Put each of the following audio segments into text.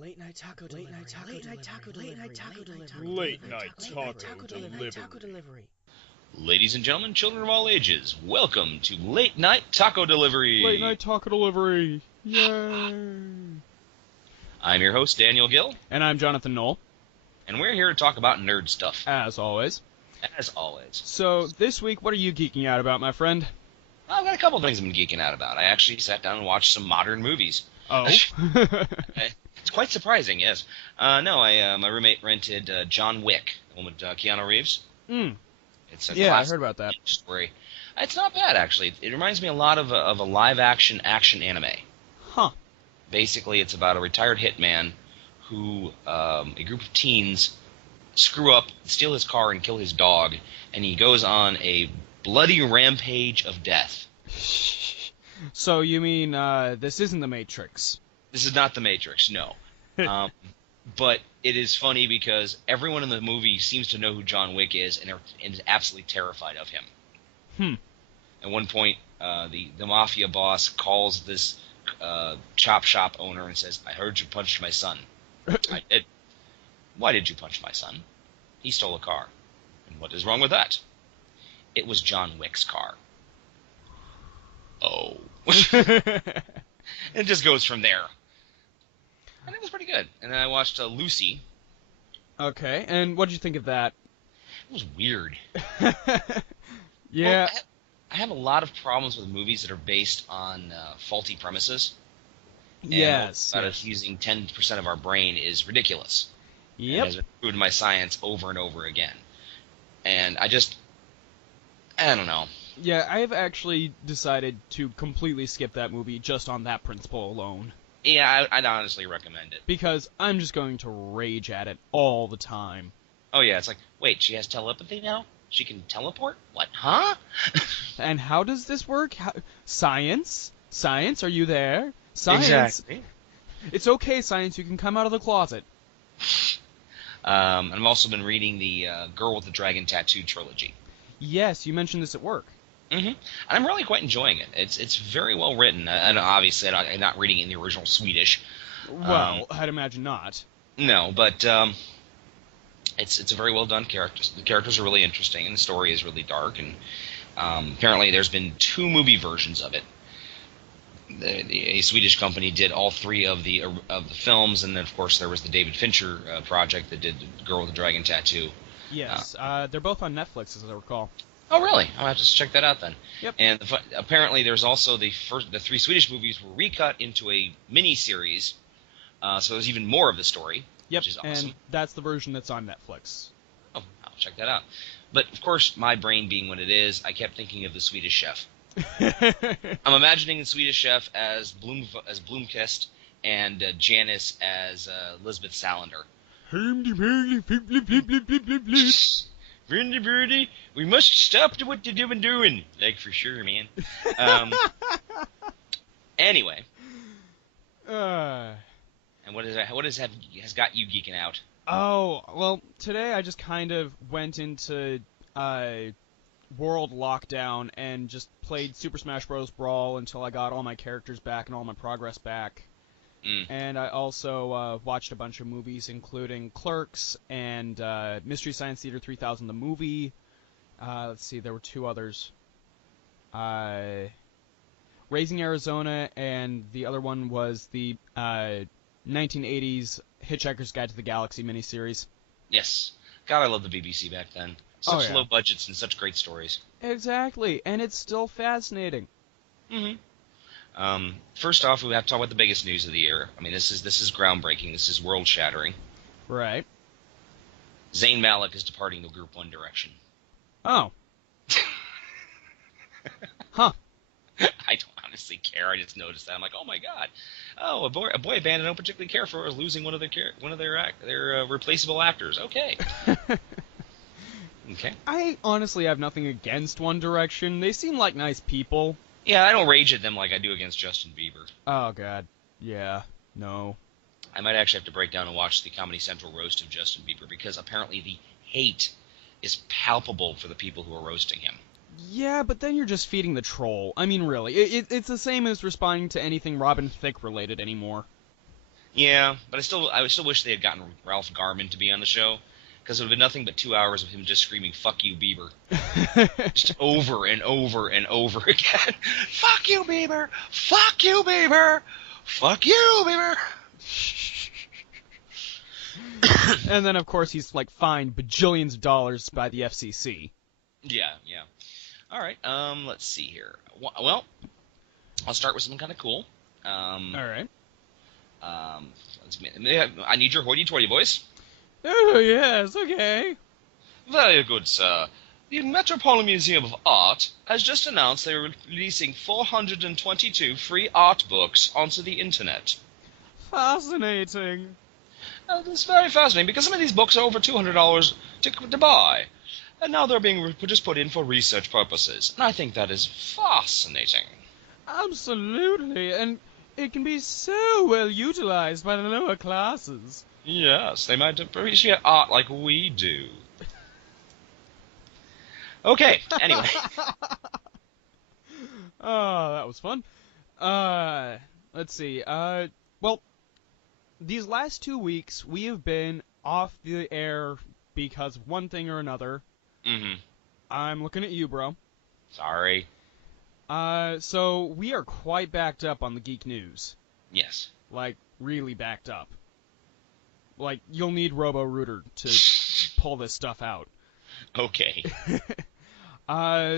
Late night taco delivery. Late night taco delivery. Late night taco delivery. Ladies and gentlemen, children of all ages, welcome to Late Night Taco Delivery. Late night taco delivery. Yay! I'm your host, Daniel Gill. And I'm Jonathan Knoll. And we're here to talk about nerd stuff. As always. As always. So, this week, what are you geeking out about, my friend? I've got a couple of things I'm geeking out about. I actually sat down and watched some modern movies. Oh? It's quite surprising, yes. My roommate rented John Wick, the one with Keanu Reeves. It's a I heard about that. Story. It's not bad, actually. It reminds me a lot of a live-action anime. Huh. Basically, it's about a retired hitman who, a group of teens screw up, steal his car, and kill his dog, and he goes on a bloody rampage of death. So you mean, this isn't The Matrix? This is not The Matrix, no. But it is funny because everyone in the movie seems to know who John Wick is and is absolutely terrified of him. At one point, the mafia boss calls this chop shop owner and says, "I heard you punched my son." I did. "Why did you punch my son?" "He stole a car." "And what is wrong with that?" "It was John Wick's car." Oh. It just goes from there. And it was pretty good. And then I watched Lucy. Okay, and what did you think of that? It was weird. Yeah. Well, I have a lot of problems with movies that are based on faulty premises. Yes. And using 10% of our brain is ridiculous. Yep. And has been proved in my science over and over again. And I don't know. Yeah, I have actually decided to completely skip that movie just on that principle alone. Yeah, I'd honestly recommend it. Because I'm just going to rage at it all the time. Oh yeah, it's like, wait, she has telepathy now? She can teleport? What, huh? And how does this work? Science? Science, are you there? Science. Exactly. It's okay, Science, you can come out of the closet. I've also been reading the Girl with the Dragon Tattoo trilogy. Yes, you mentioned this at work. Mm-hmm. And I'm really quite enjoying it. It's very well written. And obviously, I'm not reading it in the original Swedish. Well, I'd imagine not. No, but it's a very well done character. The characters are really interesting, and the story is really dark. And apparently, there's been 2 movie versions of it. A Swedish company did all 3 of the films, and then of course there was the David Fincher project that did Girl with the Dragon Tattoo. Yes, they're both on Netflix, as I recall. Oh, really? I'll have to check that out then. Yep. And apparently, there's also the 3 Swedish movies were recut into a mini-series, so there's even more of the story, Yep, which is awesome. And that's the version that's on Netflix. Oh, I'll check that out. But, of course, my brain being what it is, I kept thinking of the Swedish Chef. I'm imagining the Swedish Chef as Blomkvist and Janice as Lisbeth Salander. Birdie, we must stop to what you're doing. Like, for sure, man. Anyway. And what has got you geeking out? Oh, well, today I just kind of went into World Lockdown and just played Super Smash Bros. Brawl until I got all my characters back and all my progress back. And I also watched a bunch of movies, including Clerks and Mystery Science Theater 3000, the movie. Let's see, there were 2 others. Raising Arizona, and the other one was the 1980s Hitchhiker's Guide to the Galaxy miniseries. Yes. God, I love the BBC back then. Such low budgets and such great stories. Exactly, and it's still fascinating. Mm-hmm. First off, we have to talk about the biggest news of the year. I mean, this is groundbreaking. This is world-shattering. Right. Zayn Malik is departing the group One Direction. Oh. Huh. I don't honestly care. I just noticed that. I'm like, oh my god. Oh, a boy band I don't particularly care for is losing one of their replaceable actors. Okay. Okay. I honestly have nothing against One Direction. They seem like nice people. Yeah, I don't rage at them like I do against Justin Bieber. Oh, God. Yeah. No. I might actually have to break down and watch the Comedy Central roast of Justin Bieber, because apparently the hate is palpable for the people who are roasting him. Yeah, but then you're just feeding the troll. I mean, really. It's the same as responding to anything Robin Thicke related anymore. Yeah, but I still wish they had gotten Ralph Garman to be on the show, because it would have been nothing but 2 hours of him just screaming "Fuck you, Bieber," just over and over and over again. Fuck you, Bieber! Fuck you, Bieber! Fuck you, Bieber! And then, of course, he's like fined bajillions of dollars by the FCC. Yeah. All right. Let's see here. Well, I'll start with something kind of cool. All right. I need your hoity-toity voice. Oh, yes, okay. Very good, sir. The Metropolitan Museum of Art has just announced they are releasing 422 free art books onto the internet. Fascinating. It's very fascinating because some of these books are over $200 to buy. And now they're being just put in for research purposes. And I think that is fascinating. Absolutely, and it can be so well utilized by the lower classes. Yes, they might appreciate art like we do. Okay, anyway. Oh, that was fun. Let's see. Well, these last 2 weeks we have been off the air because of one thing or another. Mm-hmm. I'm looking at you, bro. Sorry. So we are quite backed up on the geek news. Yes. Like, really backed up. Like, you'll need Robo-Rooter to pull this stuff out. Okay.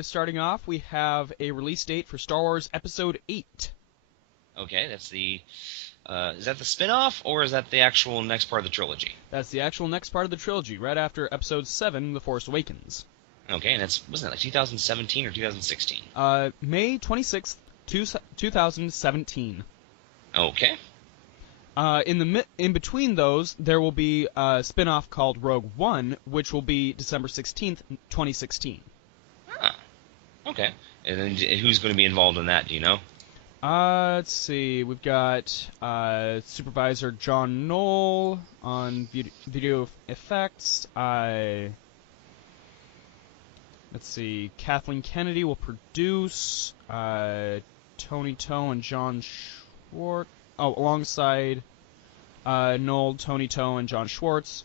Starting off, we have a release date for Star Wars Episode 8. Okay, that's the... is that the spin-off, or is that the actual next part of the trilogy? That's the actual next part of the trilogy, right after Episode 7, The Force Awakens. Okay, and wasn't that like 2017 or 2016? May 26th, 2017. Okay. In between those, there will be a spin-off called Rogue One, which will be December 16th, 2016. Ah, okay. And then who's going to be involved in that, do you know? Let's see. We've got Supervisor John Knoll on video effects. Let's see. Kathleen Kennedy will produce. Tony Toe and John Schwartz. Oh, alongside Knoll, Tony Toe, and John Schwartz.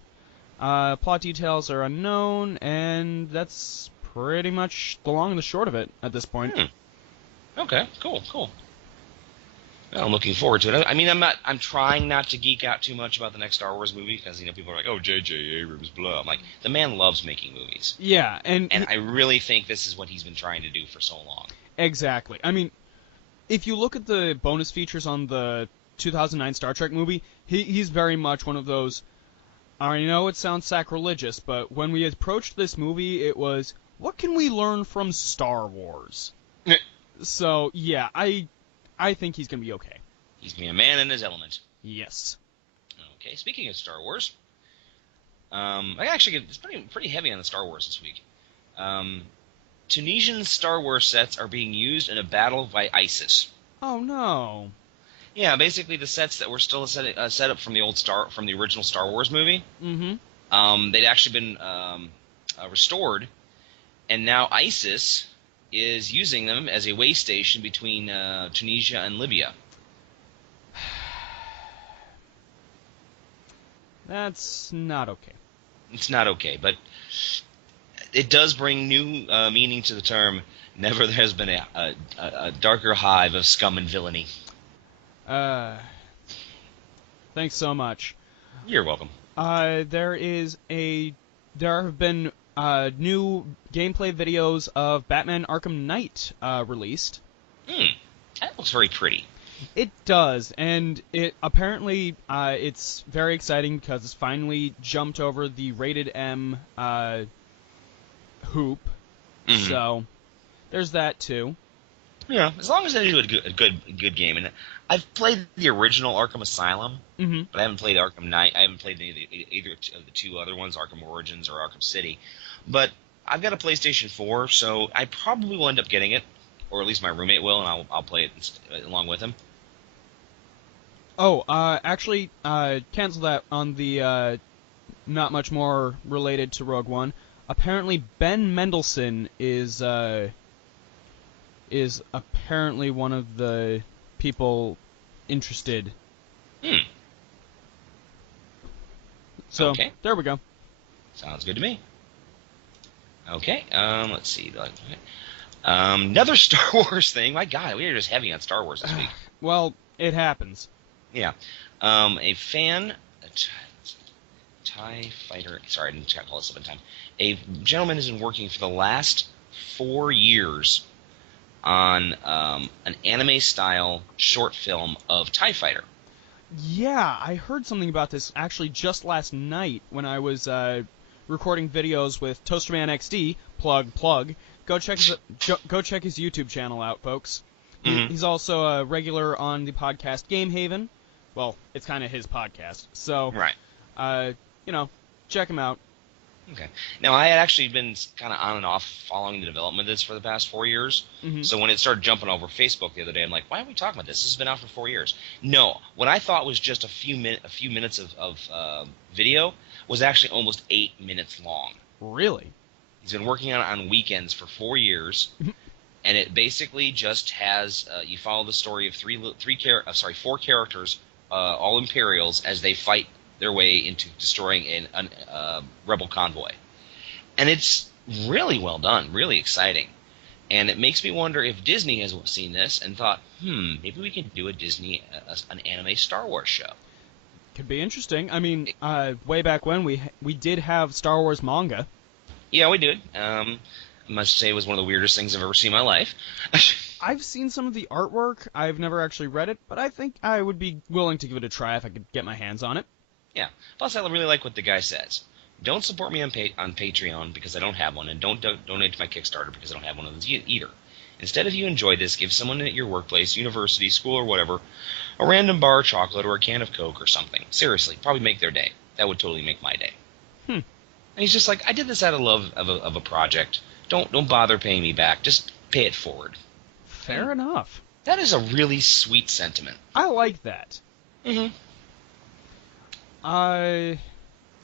Plot details are unknown, and that's pretty much the long and the short of it at this point. Okay, cool. Well, I'm looking forward to it. I mean, I'm trying not to geek out too much about the next Star Wars movie because people are like, "Oh, J.J. Abrams, blah." I'm like, the man loves making movies. Yeah, and I really think this is what he's been trying to do for so long. Exactly. I mean, if you look at the bonus features on the 2009 Star Trek movie, he's very much one of those. I know it sounds sacrilegious, but when we approached this movie, it was, what can we learn from Star Wars? So yeah, I think he's going to be okay. He's going to be a man in his element. Yes. Okay, speaking of Star Wars, it's pretty heavy on the Star Wars this week. Tunisian Star Wars sets are being used in a battle by ISIS. Oh no. Yeah, basically the sets that were still set up from the original Star Wars movie. Mm-hmm. They'd actually been restored, and now ISIS is using them as a way station between Tunisia and Libya. That's not okay. It's not okay, but it does bring new meaning to the term. Never there has been a darker hive of scum and villainy. Thanks so much. You're welcome. There have been new gameplay videos of Batman Arkham Knight released. That looks very pretty. It does, and it apparently it's very exciting because it's finally jumped over the rated M hoop. Mm-hmm. So there's that too. Yeah, as long as they do a good game, and I've played the original Arkham Asylum, but I haven't played Arkham Knight. I haven't played either of the two other ones, Arkham Origins or Arkham City. But I've got a PlayStation 4, so I probably will end up getting it, or at least my roommate will, and I'll play it along with him. Oh, actually, cancel that on the not much more related to Rogue One. Apparently, Ben Mendelsohn is apparently one of the people interested. So, Okay. there we go. Sounds good to me. Okay, let's see. Another Star Wars thing. My God, we are just heavy on Star Wars this week. Well, it happens. Yeah. A fan, TIE Fighter, sorry, I didn't call this up in time. A gentleman has been working for the last 4 years on an anime-style short film of TIE Fighter. Yeah, I heard something about this actually just last night when I was recording videos with Toasterman XD. Plug. Go check his YouTube channel out, folks. Mm-hmm. He's also a regular on the podcast Game Haven. Well, it's kind of his podcast, so Right. Check him out. Okay. Now, I had actually been kind of on and off following the development of this for the past 4 years. Mm-hmm. So when it started jumping over Facebook the other day, I'm like, why are we talking about this? This has been out for 4 years. No, what I thought was just a few minutes of video was actually almost 8 minutes long. Really? He's been working on weekends for 4 years, and it basically just has you follow the story of four characters, all Imperials, as they fight their way into destroying a rebel convoy. And it's really well done, really exciting. And it makes me wonder if Disney has seen this and thought, maybe we can do an anime Star Wars show. Could be interesting. I mean, way back when we did have Star Wars manga. Yeah, we did. I must say it was one of the weirdest things I've ever seen in my life. I've seen some of the artwork. I've never actually read it, but I think I would be willing to give it a try if I could get my hands on it. Yeah. Plus, I really like what the guy says. Don't support me on Patreon because I don't have one, and don't donate to my Kickstarter because I don't have one of those either. Instead, if you enjoy this, give someone at your workplace, university, school, or whatever, a random bar of chocolate or a can of Coke or something. Seriously, probably make their day. That would totally make my day. And he's just like, I did this out of love of a project. Don't bother paying me back. Just pay it forward. Fair enough. That is a really sweet sentiment. I like that. Mm-hmm.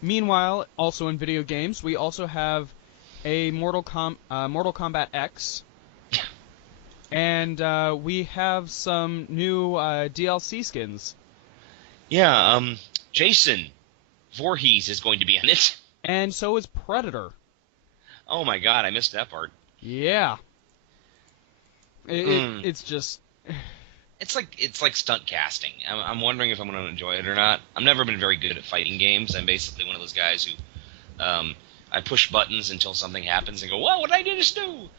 Meanwhile, also in video games, we also have a Mortal Kombat X, and we have some new DLC skins. Yeah, Jason Voorhees is going to be in it. And so is Predator. Oh my God, I missed that part. Yeah. It's just... It's like stunt casting. I'm wondering if I'm going to enjoy it or not. I've never been very good at fighting games. I'm basically one of those guys who I push buttons until something happens and go, "Whoa, what did I just do?"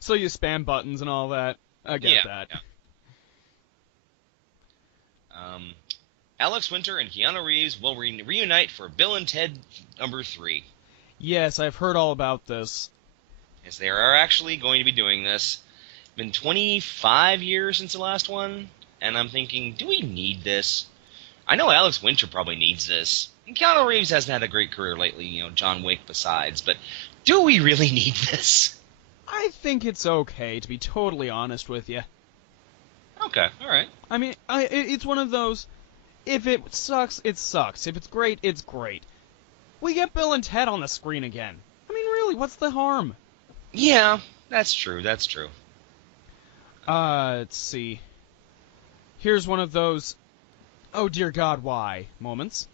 So you spam buttons and all that. I get that. Yeah. Alex Winter and Keanu Reeves will reunite for Bill and Ted #3. Yes, I've heard all about this. Yes, they are actually going to be doing this. Been 25 years since the last one, and I'm thinking, do we need this? I know Alex Winter probably needs this. And Keanu Reeves hasn't had a great career lately, John Wick besides, but do we really need this? I think it's okay, to be totally honest with you. Okay, alright. I mean, it's one of those, if it sucks, it sucks. If it's great, it's great. We get Bill and Ted on the screen again. I mean, really, what's the harm? Yeah, that's true. Let's see. Here's one of those, oh dear God, why moments.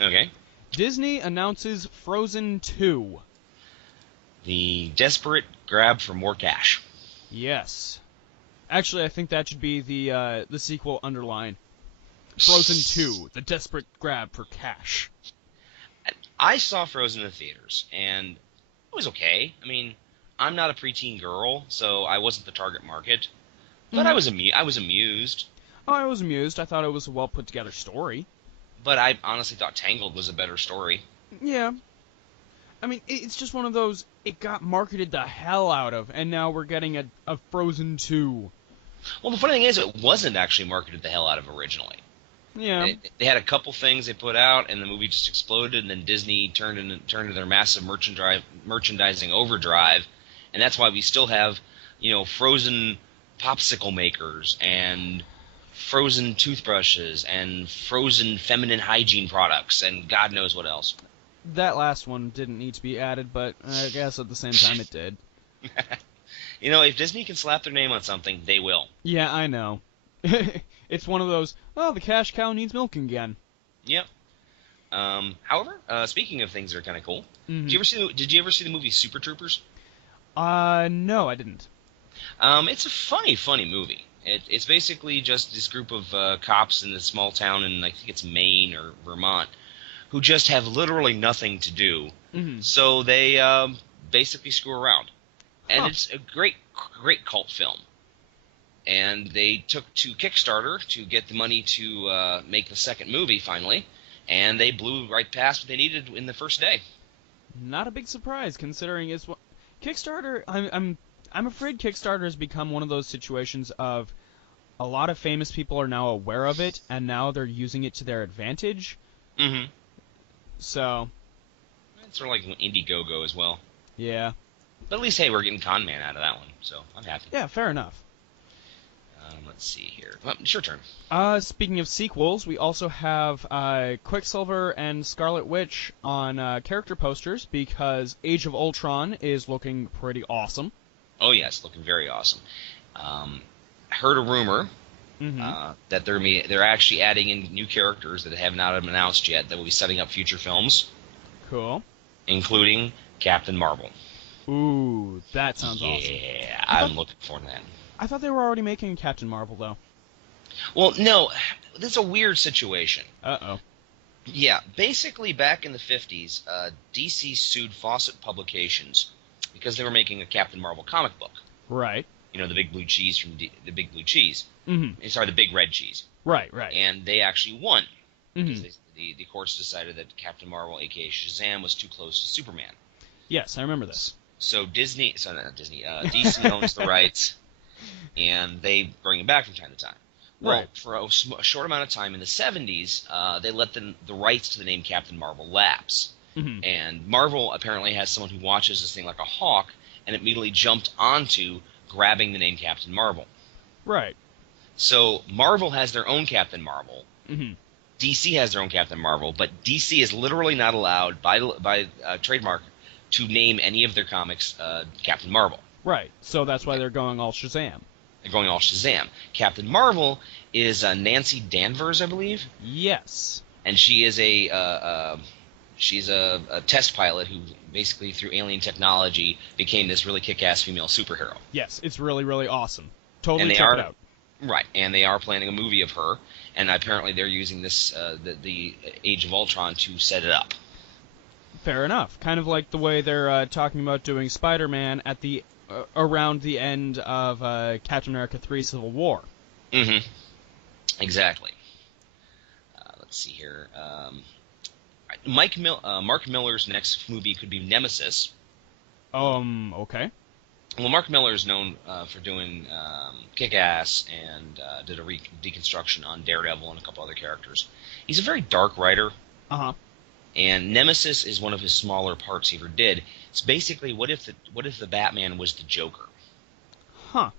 Okay. Disney announces Frozen 2. The desperate grab for more cash. Yes. Actually, I think that should be the sequel underline. Frozen 2, the desperate grab for cash. I saw Frozen in the theaters, and it was okay. I mean, I'm not a preteen girl, so I wasn't the target market. But I was amused. Oh, I was amused. I thought it was a well put together story. But I honestly thought Tangled was a better story. Yeah. I mean, it's just one of those, it got marketed the hell out of, and now we're getting a Frozen 2. Well, the funny thing is, it wasn't actually marketed the hell out of originally. Yeah. They had a couple things they put out, and the movie just exploded, and then Disney turned into their massive merchandising overdrive, and that's why we still have, Frozen popsicle makers, and Frozen toothbrushes, and Frozen feminine hygiene products, and God knows what else. That last one didn't need to be added, but I guess at the same time it did. If Disney can slap their name on something, they will. Yeah, I know. It's one of those, oh, the cash cow needs milking again. Yep. However, speaking of things that are kind of cool, Mm-hmm. did you ever see the movie Super Troopers? No, I didn't. It's a funny movie. It's basically just this group of cops in this small town in, I think it's Maine or Vermont, who just have literally nothing to do. Mm-hmm. So they basically screw around. And Huh. it's a great cult film. And they took to Kickstarter to get the money to make the second movie finally, and they blew right past what they needed in the first day. Not a big surprise, considering it's Kickstarter. I'm afraid Kickstarter has become one of those situations of a lot of famous people are now aware of it, and now they're using it to their advantage. Mm-hmm. So, It's sort of like Indiegogo as well. yeah. But at least, hey, we're getting Con Man out of that one, so I'm happy. Yeah, fair enough. Let's see here. Well, it's your turn. Speaking of sequels, we also have Quicksilver and Scarlet Witch on character posters because Age of Ultron is looking pretty awesome. Oh, yes, looking very awesome. Heard a rumor that they're actually adding in new characters that have not been announced yet that will be setting up future films, Cool. including Captain Marvel. Ooh, that sounds awesome. Yeah, I'm looking forward to that. I thought they were already making Captain Marvel, though. Well, no, this is a weird situation. Uh-oh. Yeah, basically back in the 50s, DC sued Fawcett Publications because they were making a Captain Marvel comic book. Right. You know, the big blue cheese from the big blue cheese. Mm-hmm. Sorry, the big red cheese. Right. And they actually won. Mm-hmm. Because the courts decided that Captain Marvel, a.k.a. Shazam, was too close to Superman. Yes, I remember this. So DC owns the rights, and they bring him back from time to time. Well, Right. for a short amount of time in the 70s, they let the rights to the name Captain Marvel lapse. Mm-hmm. And Marvel apparently has someone who watches this thing like a hawk, and immediately jumped onto grabbing the name Captain Marvel. Right. So Marvel has their own Captain Marvel. Mm-hmm. DC has their own Captain Marvel, but DC is literally not allowed by trademark to name any of their comics Captain Marvel. Right. So that's why they're going all Shazam. They're going all Shazam. Captain Marvel is Nancy Danvers, I believe, Yes. and she is she's a test pilot who basically through alien technology became this really kick-ass female superhero. Yes, it's really, really awesome. Totally And they check are it out. right, and they are planning a movie of her, and apparently they're using this the Age of Ultron to set it up. Fair enough. Kind of like the way they're talking about doing Spider-Man at the around the end of Captain America 3: Civil War. Mm-hmm. Exactly. Let's see here. Mark Miller's next movie could be Nemesis. Okay. Well, Mark Miller is known for doing Kick-Ass and did a deconstruction on Daredevil and a couple other characters. He's a very dark writer. Uh-huh. And Nemesis is one of his smaller parts he ever did. It's basically what if the Batman was the Joker, Huh.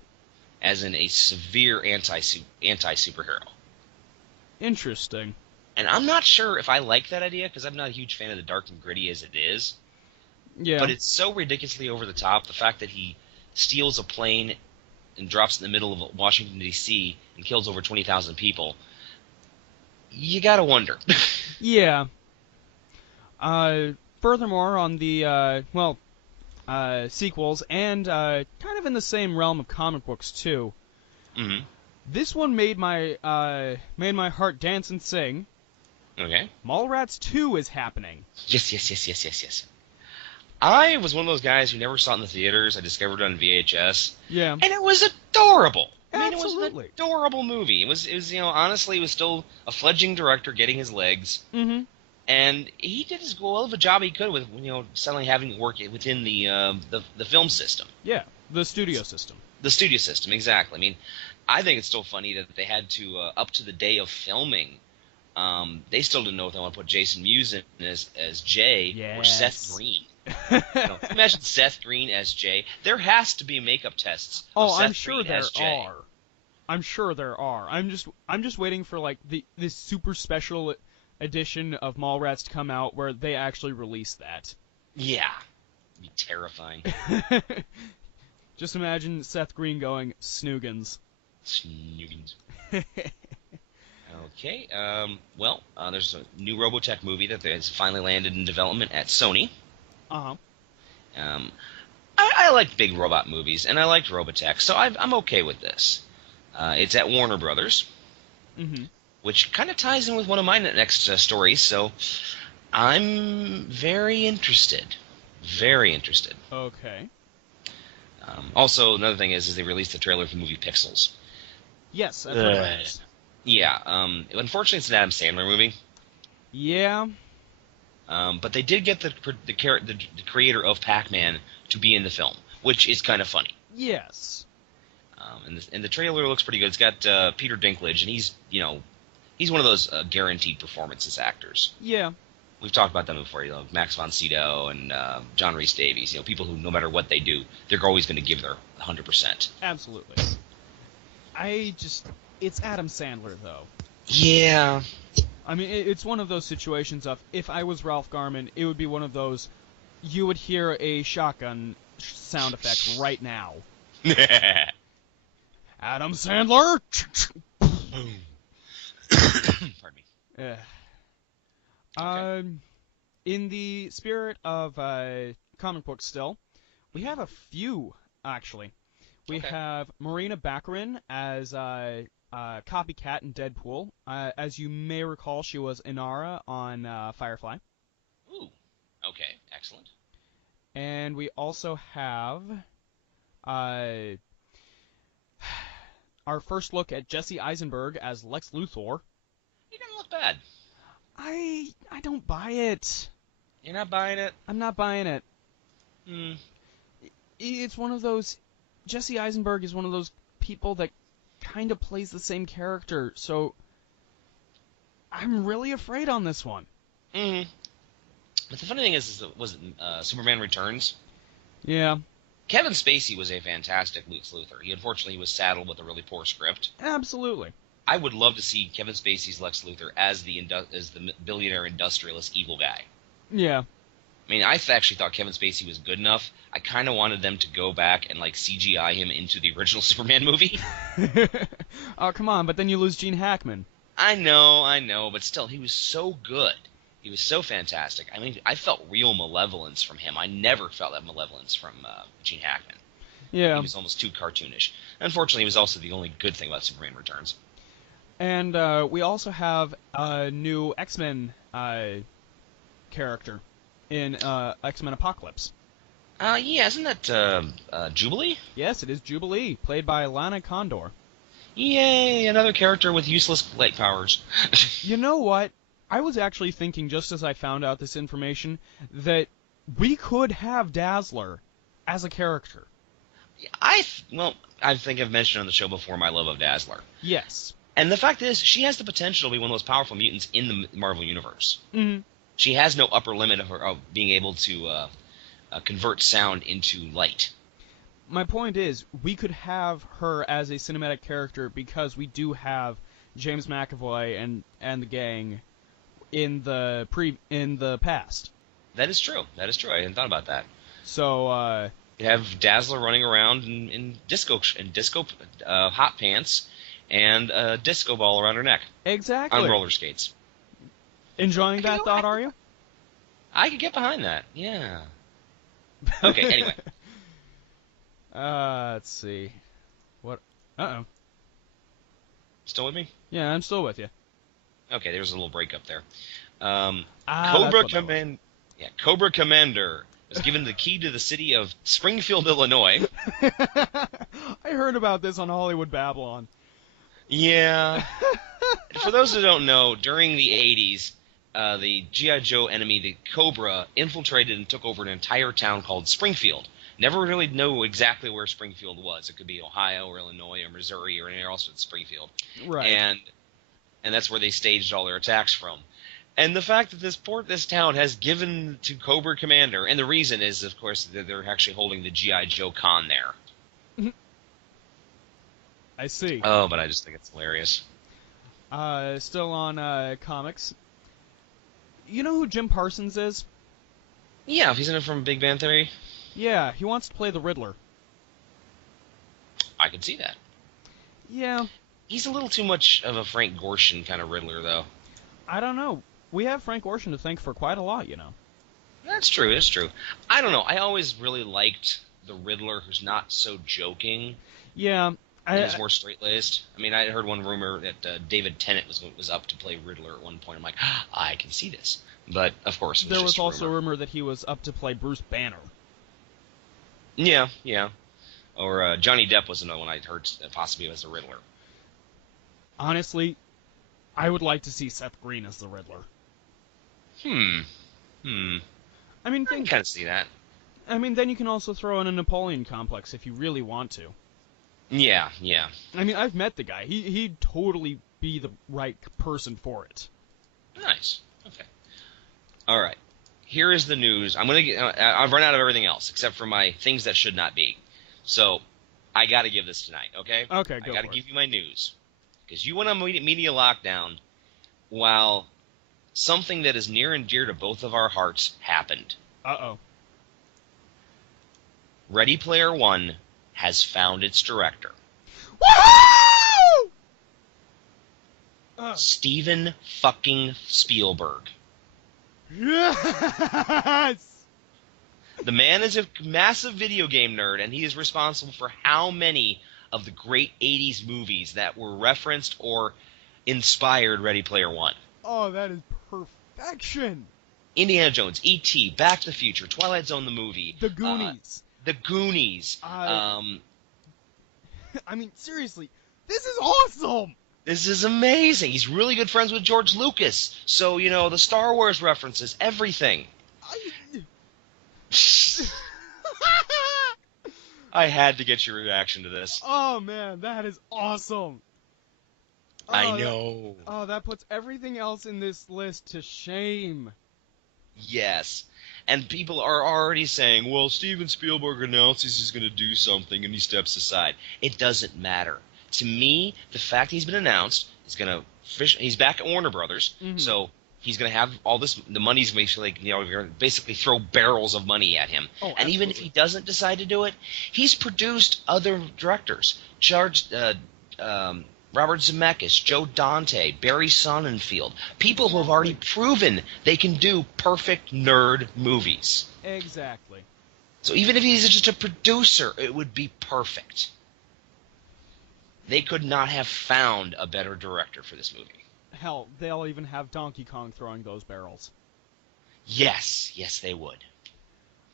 as in a severe anti-superhero. Interesting. And I'm not sure if I like that idea because I'm not a huge fan of the dark and gritty as it is. Yeah. But it's so ridiculously over the top. The fact that he steals a plane and drops it in the middle of Washington D.C. and kills over 20,000 people. You gotta wonder. Yeah. Furthermore, on the sequels and kind of in the same realm of comic books too. Mm-hmm. This one made my heart dance and sing. Okay. Mallrats 2 is happening. Yes. I was one of those guys who never saw it in the theaters. I discovered it on VHS. Yeah. And it was adorable. I mean, Absolutely. it was an adorable movie. It was honestly, it was still a fledgling director getting his legs. Mm-hmm. And he did as well of a job he could with, suddenly having it work within the film system. Yeah, the studio system. The studio system, exactly. I mean, I think it's still funny that they had to, up to the day of filming, they still didn't know if they want to put Jason Mewes in as Jay or Seth Green. Imagine Seth Green as Jay. There has to be makeup tests. Of Seth I'm sure Green there as Jay. are. I'm sure there are. I'm just waiting for like this super special edition of Mallrats to come out where they actually release that. Yeah, it'd be terrifying. Just imagine Seth Green going Snoogans. Snoogans. Okay. Well, there's a new Robotech movie that has finally landed in development at Sony. Uh-huh. Um, I like big robot movies, and I liked Robotech, so I'm okay with this. It's at Warner Brothers, Mm-hmm. which kind of ties in with one of my next stories, so I'm very interested. Very interested. Okay. Also, another thing is they released the trailer for the movie Pixels. Yes, I've heard about this. Yeah, unfortunately it's an Adam Sandler movie. Yeah. But they did get the creator of Pac-Man to be in the film, which is kind of funny. Yes. And the trailer looks pretty good. It's got Peter Dinklage, and he's one of those guaranteed performances actors. Yeah. We've talked about them before, Max von Sydow and John Rhys Davies. People who, no matter what they do, they're always going to give their 100%. Absolutely. It's Adam Sandler, though. Yeah. I mean, it's one of those situations of, if I was Ralph Garman, it would be one of those, you would hear a shotgun sound effect right now. Adam Sandler! Pardon me. Okay. In the spirit of comic books still, we have a few, actually. We have Marina Baccarin as Copycat in Deadpool. As you may recall, she was Inara on Firefly. Ooh. Okay. Excellent. And we also have our first look at Jesse Eisenberg as Lex Luthor. He doesn't look bad. I don't buy it. You're not buying it? I'm not buying it. Hmm. It's one of those... Jesse Eisenberg is one of those people that kind of plays the same character, so I'm really afraid on this one. Mm-hmm. But the funny thing is was it Superman Returns? Yeah. Kevin Spacey was a fantastic Lex Luthor. Unfortunately, was saddled with a really poor script. Absolutely. I would love to see Kevin Spacey's Lex Luthor as the billionaire industrialist evil guy. Yeah. I mean, I actually thought Kevin Spacey was good enough. I kind of wanted them to go back and CGI him into the original Superman movie. Oh, come on, but then you lose Gene Hackman. I know, but still, he was so good. He was so fantastic. I mean, I felt real malevolence from him. I never felt that malevolence from Gene Hackman. Yeah. He was almost too cartoonish. Unfortunately, he was also the only good thing about Superman Returns. And we also have a new X-Men character in X-Men Apocalypse. Yeah, isn't that Jubilee? Yes, it is Jubilee, played by Lana Condor. Yay, another character with useless light powers. You know what? I was actually thinking, just as I found out this information, that we could have Dazzler as a character. I think I've mentioned on the show before my love of Dazzler. Yes. And the fact is, she has the potential to be one of those powerful mutants in the Marvel Universe. Mm-hmm. She has no upper limit of being able to convert sound into light. My point is, we could have her as a cinematic character because we do have James McAvoy and the gang in the past. That is true. I hadn't thought about that. So you have Dazzler running around in disco hot pants and a disco ball around her neck. Exactly. On roller skates. Enjoying that thought, are you? I could get behind that. Yeah. Okay. Anyway. Let's see. What? Uh-oh. Still with me? Yeah, I'm still with you. Okay, there's a little breakup there. Cobra Commander was given the key to the city of Springfield, Illinois. I heard about this on Hollywood Babylon. Yeah. For those who don't know, during the 80s, the G.I. Joe enemy, the Cobra, infiltrated and took over an entire town called Springfield. Never really know exactly where Springfield was. It could be Ohio or Illinois or Missouri or anywhere else with Springfield. Right. And that's where they staged all their attacks from. And the fact that this town has given to Cobra Commander, and the reason is, of course, that they're actually holding the G.I. Joe Con there. I see. Oh, but I just think it's hilarious. Still on comics. You know who Jim Parsons is? Yeah, he's in it from Big Bang Theory. Yeah, he wants to play the Riddler. I can see that. Yeah. He's a little too much of a Frank Gorshin kind of Riddler, though. I don't know. We have Frank Gorshin to thank for quite a lot, you know. That's true. That's true. I don't know. I always really liked the Riddler who's not so joking. Yeah. And is more straight-laced. I mean, I heard one rumor that David Tennant was up to play Riddler at one point. I'm like, I can see this. But, of course, it was there just was also a a rumor that he was up to play Bruce Banner. Yeah, yeah. Or Johnny Depp was another one I'd heard possibly as a Riddler. Honestly, I would like to see Seth Green as the Riddler. I I mean, can kind of see that. I mean, then you can also throw in a Napoleon complex if you really want to. Yeah, yeah. I mean, I've met the guy. He'd totally be the right person for it. Nice. Okay. All right. Here is the news. I've run out of everything else except for my things that should not be. So I got to give this tonight. Okay. Okay. I got to give you my news because you went on media lockdown while something that is near and dear to both of our hearts happened. Uh-oh. Ready Player One has found its director. Woohoo! Steven fucking Spielberg. Yes! The man is a massive video game nerd, and he is responsible for how many of the great 80s movies that were referenced or inspired Ready Player One. Oh, that is perfection! Indiana Jones, E.T., Back to the Future, Twilight Zone the movie. The Goonies. The Goonies. I mean, seriously, this is awesome! This is amazing. He's really good friends with George Lucas. So, you know, the Star Wars references, everything. I had to get your reaction to this. Oh, man, that is awesome! I know. That puts everything else in this list to shame. Yes. And people are already saying, well, Steven Spielberg announces he's going to do something and he steps aside. It doesn't matter. To me, the fact he's been announced, he's back at Warner Brothers, so he's going to have all this, the money's basically throw barrels of money at him. Oh, and even if he doesn't decide to do it, he's produced other directors. Robert Zemeckis, Joe Dante, Barry Sonnenfeld, people who have already proven they can do perfect nerd movies. Exactly. So even if he's just a producer, it would be perfect. They could not have found a better director for this movie. Hell, they'll even have Donkey Kong throwing those barrels. Yes, they would.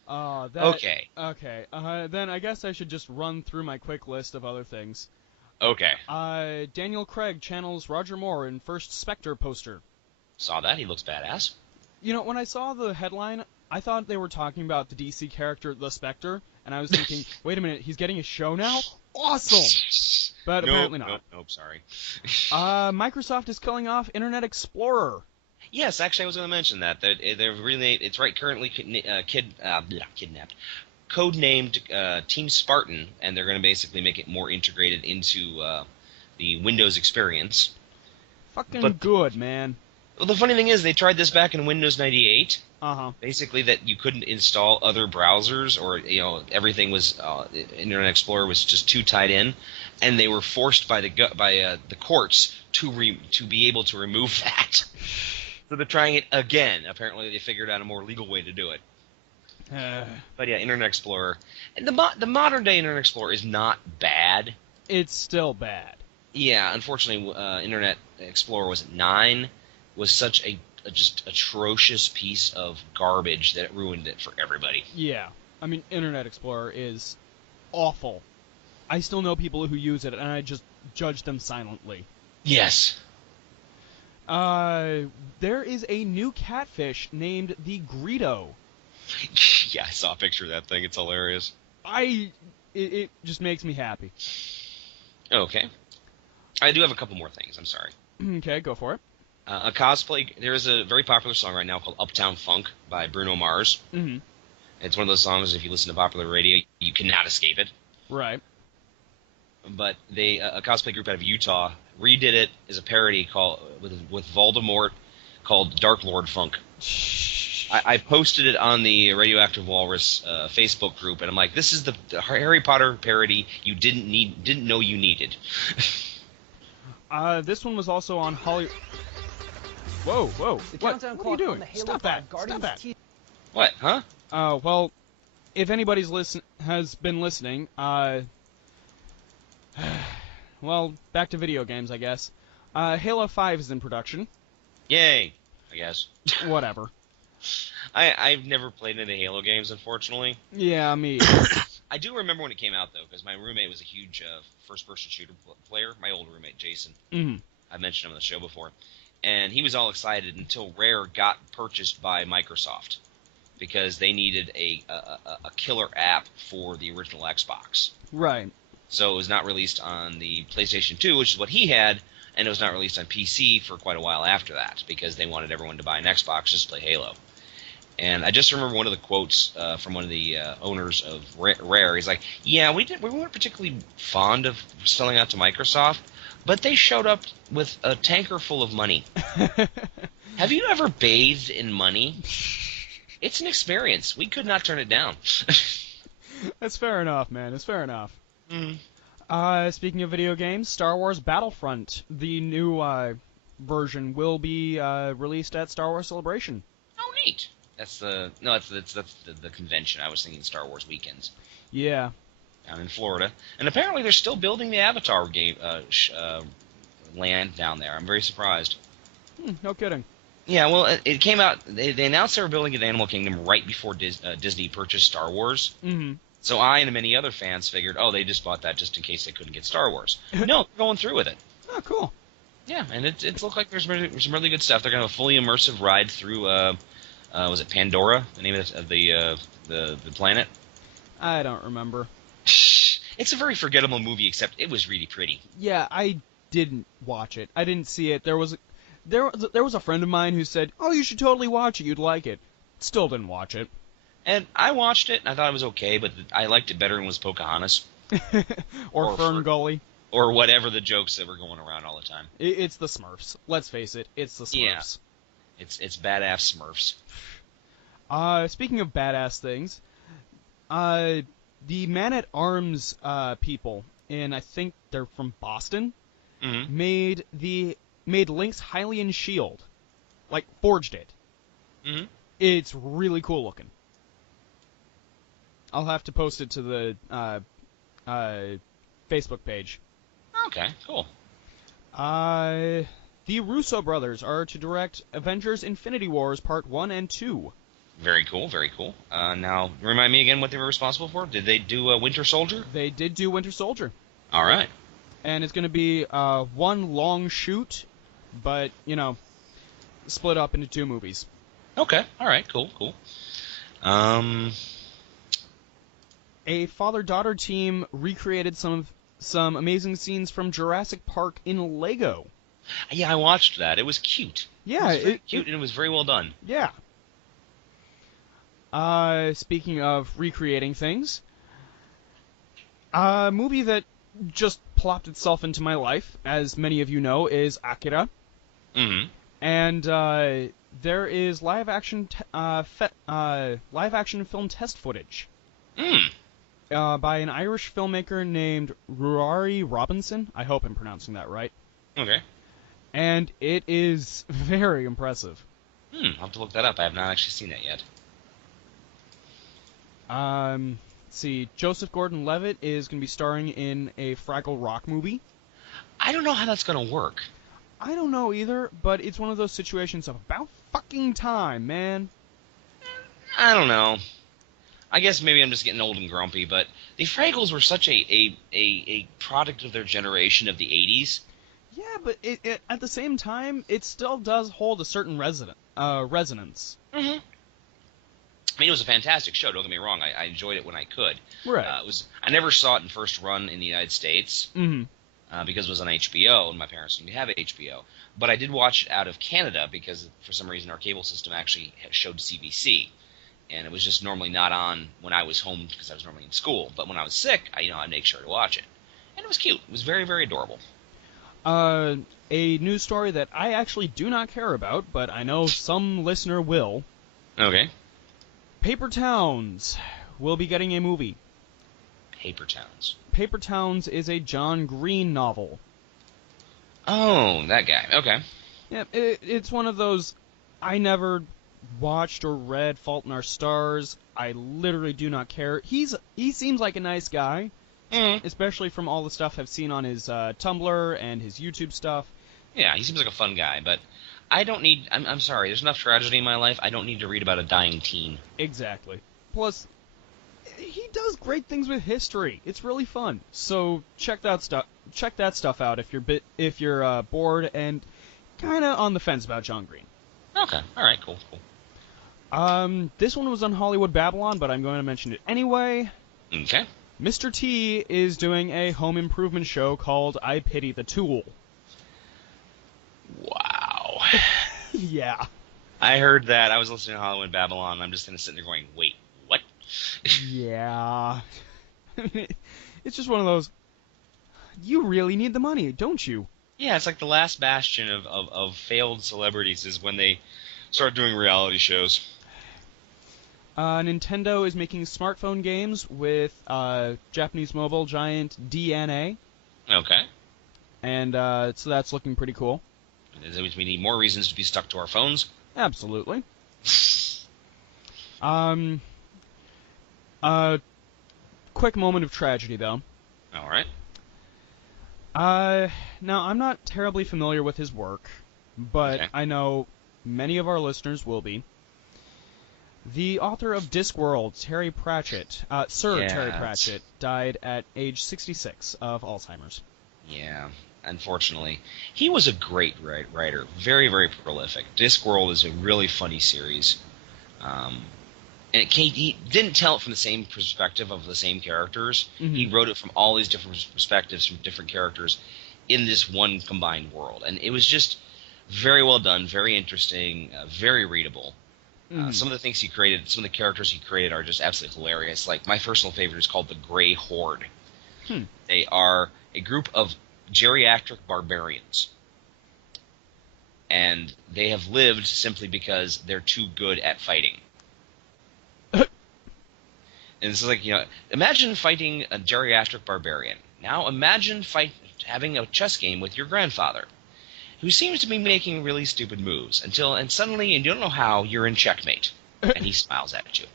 Okay. Okay, then I guess I should just run through my quick list of other things. Okay. Daniel Craig channels Roger Moore in first Spectre poster. Saw that. He looks badass. You know, when I saw the headline, I thought they were talking about the DC character, the Spectre, and I was thinking, wait a minute, he's getting a show now? Awesome! But apparently not. Nope, sorry. Microsoft is killing off Internet Explorer. Yes, actually, I was going to mention that. They're really, it's right currently kidnapped. Codenamed Team Spartan, and they're going to basically make it more integrated into the Windows experience. Fucking good, man. Well, the funny thing is, they tried this back in Windows 98. Basically, that you couldn't install other browsers, or everything was Internet Explorer was just too tied in, and they were forced by the courts to be able to remove that. So they're trying it again. Apparently, they figured out a more legal way to do it. But yeah, Internet Explorer, and the modern day Internet Explorer is not bad. It's still bad. Yeah, unfortunately, Internet Explorer was 9 was such a just atrocious piece of garbage that it ruined it for everybody. Yeah, I mean, Internet Explorer is awful. I still know people who use it, and I just judge them silently. Yes. There is a new catfish named the Greedo. Yeah, I saw a picture of that thing. It's hilarious. It just makes me happy. Okay. I do have a couple more things. I'm sorry. Okay, go for it. A cosplay. There is a very popular song right now called Uptown Funk by Bruno Mars. Mm-hmm. It's one of those songs, if you listen to popular radio, you cannot escape it. Right. But a cosplay group out of Utah redid it as a parody with Voldemort called Dark Lord Funk. I posted it on the Radioactive Walrus Facebook group, and I'm like, this is the Harry Potter parody you didn't know you needed. This one was also on Holly. Whoa, whoa! What are you doing? Stop that! Stop that! What? Huh? Well, if anybody's has been listening, well, back to video games, I guess. Halo 5 is in production. Yay! I guess. Whatever. I've never played any Halo games, unfortunately. Yeah, me. I do remember when it came out, though, because my roommate was a huge first-person shooter player. My old roommate, Jason. Mm-hmm. I mentioned him on the show before. And he was all excited until Rare got purchased by Microsoft because they needed a killer app for the original Xbox. Right. So it was not released on the PlayStation 2, which is what he had, and it was not released on PC for quite a while after that because they wanted everyone to buy an Xbox just to play Halo. And I just remember one of the quotes from one of the owners of Rare. He's like, "Yeah, we weren't particularly fond of selling out to Microsoft, but they showed up with a tanker full of money. Have you ever bathed in money? It's an experience. We could not turn it down." That's fair enough, man. That's fair enough. Mm. Speaking of video games, Star Wars Battlefront, the new version, will be released at Star Wars Celebration. Oh, neat. That's the convention. I was thinking Star Wars Weekends. Yeah. Down in Florida, and apparently they're still building the Avatar game land down there. I'm very surprised. No kidding. Yeah, well, it came out. They announced they were building an Animal Kingdom right before Disney purchased Star Wars. Mm-hmm. So I and many other fans figured, oh, they just bought that just in case they couldn't get Star Wars. No, they're going through with it. Oh, cool. Yeah, and it looked like there's some really good stuff. They're going to have a fully immersive ride through. Was it Pandora? The name of the planet? I don't remember. It's a very forgettable movie, except it was really pretty. Yeah, I didn't watch it. I didn't see it. There was a friend of mine who said, "Oh, you should totally watch it. You'd like it." Still didn't watch it. And I watched it, and I thought it was okay, but I liked it better when it was Pocahontas. or Ferngully. Or whatever the jokes that were going around all the time. It's the Smurfs. Let's face it, it's the Smurfs. Yeah. It's badass Smurfs. Speaking of badass things, the Man-at-Arms people, and I think they're from Boston, mm-hmm. made Link's Hylian shield, like forged it. Mm-hmm. It's really cool looking. I'll have to post it to the Facebook page. Okay, cool. The Russo brothers are to direct Avengers: Infinity Wars Part 1 and 2. Very cool, very cool. Now, remind me again what they were responsible for? Did they do Winter Soldier? They did do Winter Soldier. All right. And it's going to be one long shoot, but, split up into 2 movies. Okay, all right, cool. A father-daughter team recreated some amazing scenes from Jurassic Park in Lego. Yeah, I watched that. It was cute. Yeah, it was cute, and it was very well done. Yeah. Speaking of recreating things, a movie that just plopped itself into my life, as many of you know, is Akira. Mm-hmm. And there is live action film test footage. By an Irish filmmaker named Ruari Robinson. I hope I'm pronouncing that right. Okay. And it is very impressive. I'll have to look that up. I have not actually seen that yet. Let's see. Joseph Gordon-Levitt is going to be starring in a Fraggle Rock movie. I don't know how that's going to work. I don't know either, but it's one of those situations of about fucking time, man. I don't know. I guess maybe I'm just getting old and grumpy, but the Fraggles were such a product of their generation of the 80s. Yeah, but it at the same time, it still does hold a certain resonance. Mm-hmm. I mean, it was a fantastic show. Don't get me wrong. I enjoyed it when I could. Right. I never saw it in first run in the United States because it was on HBO, and my parents didn't have HBO. But I did watch it out of Canada because, for some reason, our cable system actually showed CBC. And it was just normally not on when I was home because I was normally in school. But when I was sick, I'd make sure to watch it. And it was cute. It was very, very adorable. A news story that I actually do not care about, but I know some listener will. Okay. Paper Towns will be getting a movie. Paper Towns. Paper Towns is a John Green novel. Oh, that guy. Okay. Yeah, it's one of those. I never watched or read Fault in Our Stars. I literally do not care. He seems like a nice guy, Mm. especially from all the stuff I've seen on his Tumblr and his YouTube stuff. Yeah, he seems like a fun guy, but I don't need. I'm sorry. There's enough tragedy in my life. I don't need to read about a dying teen. Exactly. Plus, he does great things with history. It's really fun. So check that stuff out if you're bored and kind of on the fence about John Green. Okay. All right. Cool. This one was on Hollywood Babylon, but I'm going to mention it anyway. Okay. Mr. T is doing a home improvement show called I Pity the Tool. Wow. Yeah. I heard that. I was listening to Hollywood Babylon, and I'm just going to sit there going, wait, what? Yeah. It's just one of those, you really need the money, don't you? Yeah, it's like the last bastion of failed celebrities is when they start doing reality shows. Nintendo is making smartphone games with Japanese mobile giant DNA, Okay. and so that's looking pretty cool. That means we need more reasons to be stuck to our phones. Absolutely. Quick moment of tragedy, though. All right. Now, I'm not terribly familiar with his work, but Okay. I know many of our listeners will be. The author of Discworld, Terry Pratchett, Sir Yeah, Terry it's- Pratchett, died at age 66 of Alzheimer's. Yeah, unfortunately. He was a great writer. Very, very prolific. Discworld is a really funny series. And he didn't tell it from the same perspective of the same characters. Mhm. He wrote it from all these different perspectives from different characters in this one combined world. And it was just very well done, very interesting, very readable. Mhm. Some of the things he created, some of the characters he created are just absolutely hilarious. Like, my personal favorite is called the Grey Horde. Hmm. They are a group of geriatric barbarians. And they have lived simply because they're too good at fighting. And this is like, imagine fighting a geriatric barbarian. Now imagine having a chess game with your grandfather, who seems to be making really stupid moves, and suddenly, and you don't know how, you're in checkmate. And he smiles at you.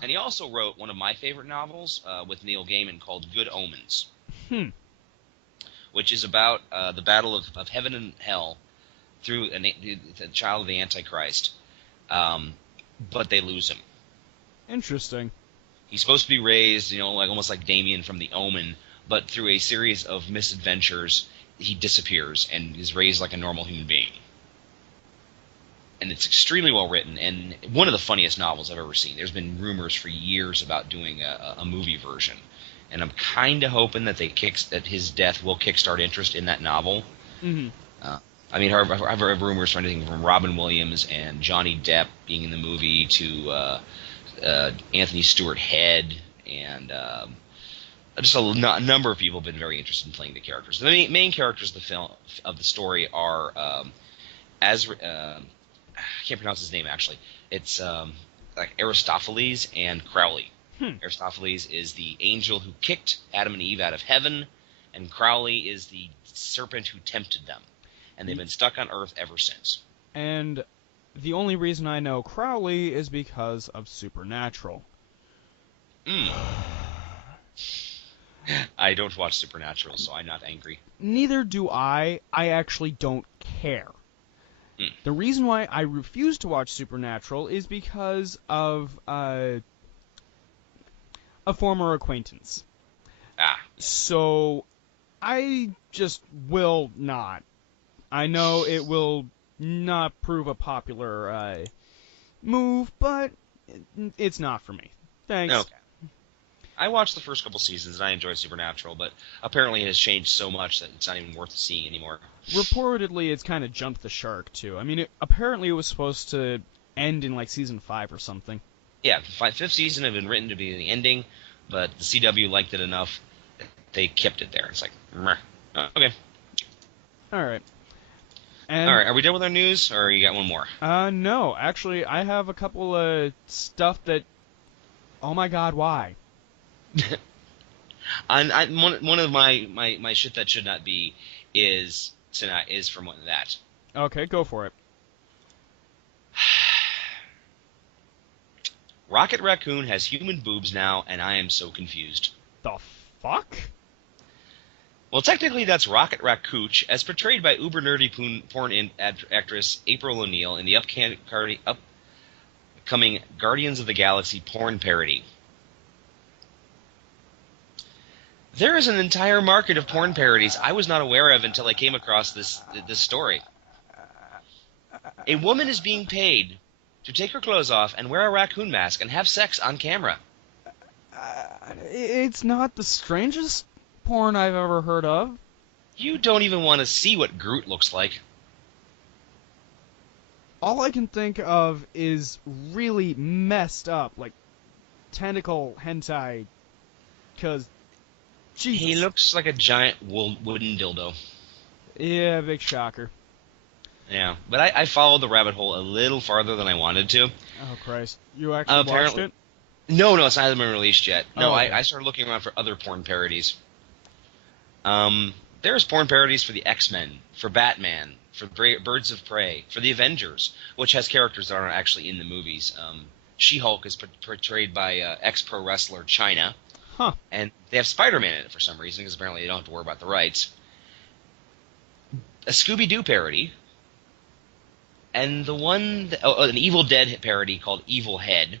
And he also wrote one of my favorite novels with Neil Gaiman called Good Omens, which is about the battle of heaven and hell through the child of the Antichrist, but they lose him. Interesting. He's supposed to be raised, like almost like Damien from The Omen, but through a series of misadventures, he disappears and is raised like a normal human being. And it's extremely well written, and one of the funniest novels I've ever seen. There's been rumors for years about doing a movie version, and I'm kind of hoping that that his death will kickstart interest in that novel. Mm-hmm. I've heard rumors for anything from Robin Williams and Johnny Depp being in the movie to Anthony Stewart Head, and just a number of people have been very interested in playing the characters. The main characters of the story are I can't pronounce his name actually. It's like Aristophanes and Crowley. Aristophanes is the angel who kicked Adam and Eve out of heaven, and Crowley is the serpent who tempted them. And they've been stuck on Earth ever since. And the only reason I know Crowley is because of Supernatural. I don't watch Supernatural, so I'm not angry. Neither do I. I actually don't care. The reason why I refuse to watch Supernatural is because of a former acquaintance. So I just will not. I know it will not prove a popular move, but it's not for me. Thanks. Okay. I watched the first couple seasons and I enjoyed Supernatural, but apparently it has changed so much that it's not even worth seeing anymore. Reportedly, it's kind of jumped the shark, too. I mean, apparently it was supposed to end in, like, Season 5 or something. Yeah, the fifth season had been written to be the ending, but the CW liked it enough that they kept it there. It's like, meh. Okay. Alright. Alright, are we done with our news, or you got one more? No. Actually, I have a couple of stuff that... Oh my god, why? One of my shit that should not be is from that. Okay, go for it. Rocket Raccoon has human boobs now, and I am so confused. The fuck? Well, technically that's Rocket Raccoon, as portrayed by uber-nerdy porn actress April O'Neil in the upcoming Guardians of the Galaxy porn parody. There is an entire market of porn parodies I was not aware of until I came across this story. A woman is being paid to take her clothes off and wear a raccoon mask and have sex on camera. It's not the strangest porn I've ever heard of. You don't even want to see what Groot looks like. All I can think of is really messed up, like tentacle hentai, because Jesus. He looks like a giant wooden dildo. Yeah, big shocker. Yeah, but I followed the rabbit hole a little farther than I wanted to. Oh, Christ. You actually watched it? No, it's not been released yet. No, okay. I started looking around for other porn parodies. There's porn parodies for the X-Men, for Batman, for Birds of Prey, for the Avengers, which has characters that aren't actually in the movies. She-Hulk is portrayed by ex-pro wrestler Chyna. Huh. And they have Spider-Man in it for some reason, because apparently they don't have to worry about the rights. A Scooby-Doo parody. And the one... an Evil Dead parody called Evil Head.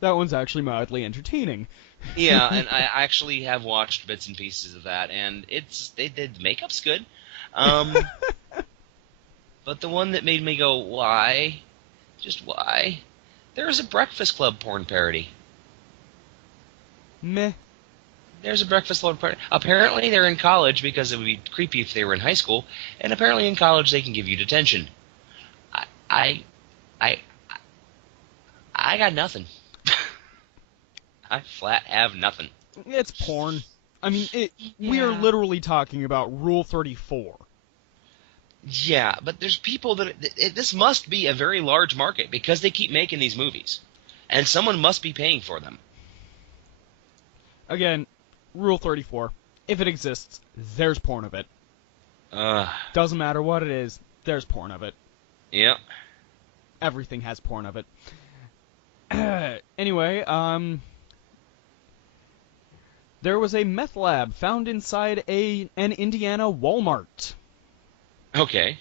That one's actually mildly entertaining. Yeah, and I actually have watched bits and pieces of that, and the makeup's good. But the one that made me go, why? Just why? There's a Breakfast Club porn parody. Meh. There's a Breakfast Club parody. Apparently they're in college because it would be creepy if they were in high school, and apparently in college they can give you detention. I got nothing. I flat have nothing. It's porn. I mean, we are Yeah. literally talking about Rule 34. Yeah, but there's people this must be a very large market because they keep making these movies. And someone must be paying for them. Again, Rule 34. If it exists, there's porn of it. Doesn't matter what it is, there's porn of it. Yeah. Everything has porn of it. Anyway, there was a meth lab found inside an Indiana Walmart. Okay.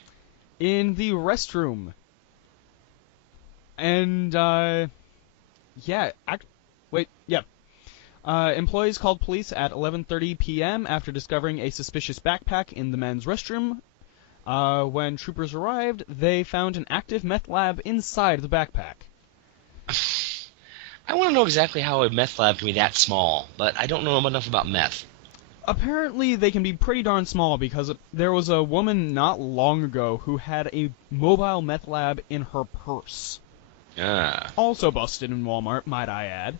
In the restroom. And, employees called police at 11:30 p.m. after discovering a suspicious backpack in the men's restroom. When troopers arrived, they found an active meth lab inside the backpack. I want to know exactly how a meth lab can be that small, but I don't know enough about meth. Apparently, they can be pretty darn small because there was a woman not long ago who had a mobile meth lab in her purse. Also busted in Walmart, might I add.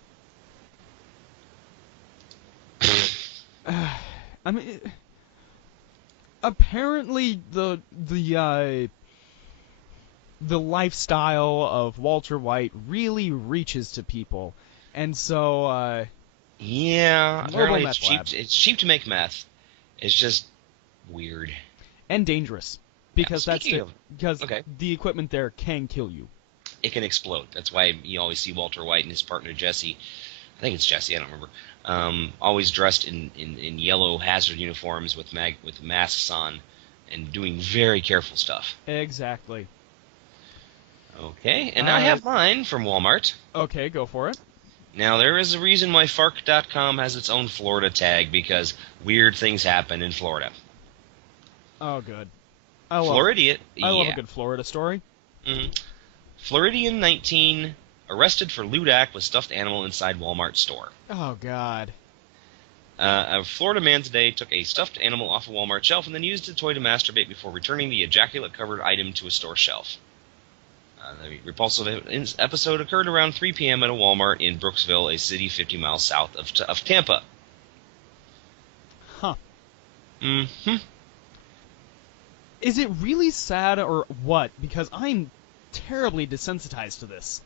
I mean, apparently the lifestyle of Walter White really reaches to people, and so yeah, apparently mobile it's meth cheap. lab. It's cheap to make meth. It's just weird and dangerous because okay. the equipment there can kill you. It can explode. That's why you always see Walter White and his partner Jesse. I think it's Jesse. I don't remember. Always dressed in yellow hazard uniforms with masks on, and doing very careful stuff. Exactly. Okay, and I have mine from Walmart. Okay, go for it. Now, there is a reason why Fark.com has its own Florida tag, because weird things happen in Florida. Oh, good. I love a good Florida story. Mm-hmm. Floridian 19 arrested for lewd act with stuffed animal inside Walmart store. Oh, God. A Florida man today took a stuffed animal off a Walmart shelf and then used the toy to masturbate before returning the ejaculate-covered item to a store shelf. The repulsive episode occurred around 3 p.m. at a Walmart in Brooksville, a city 50 miles south of Tampa. Huh. Mm-hmm. Is it really sad or what? Because I'm terribly desensitized to this.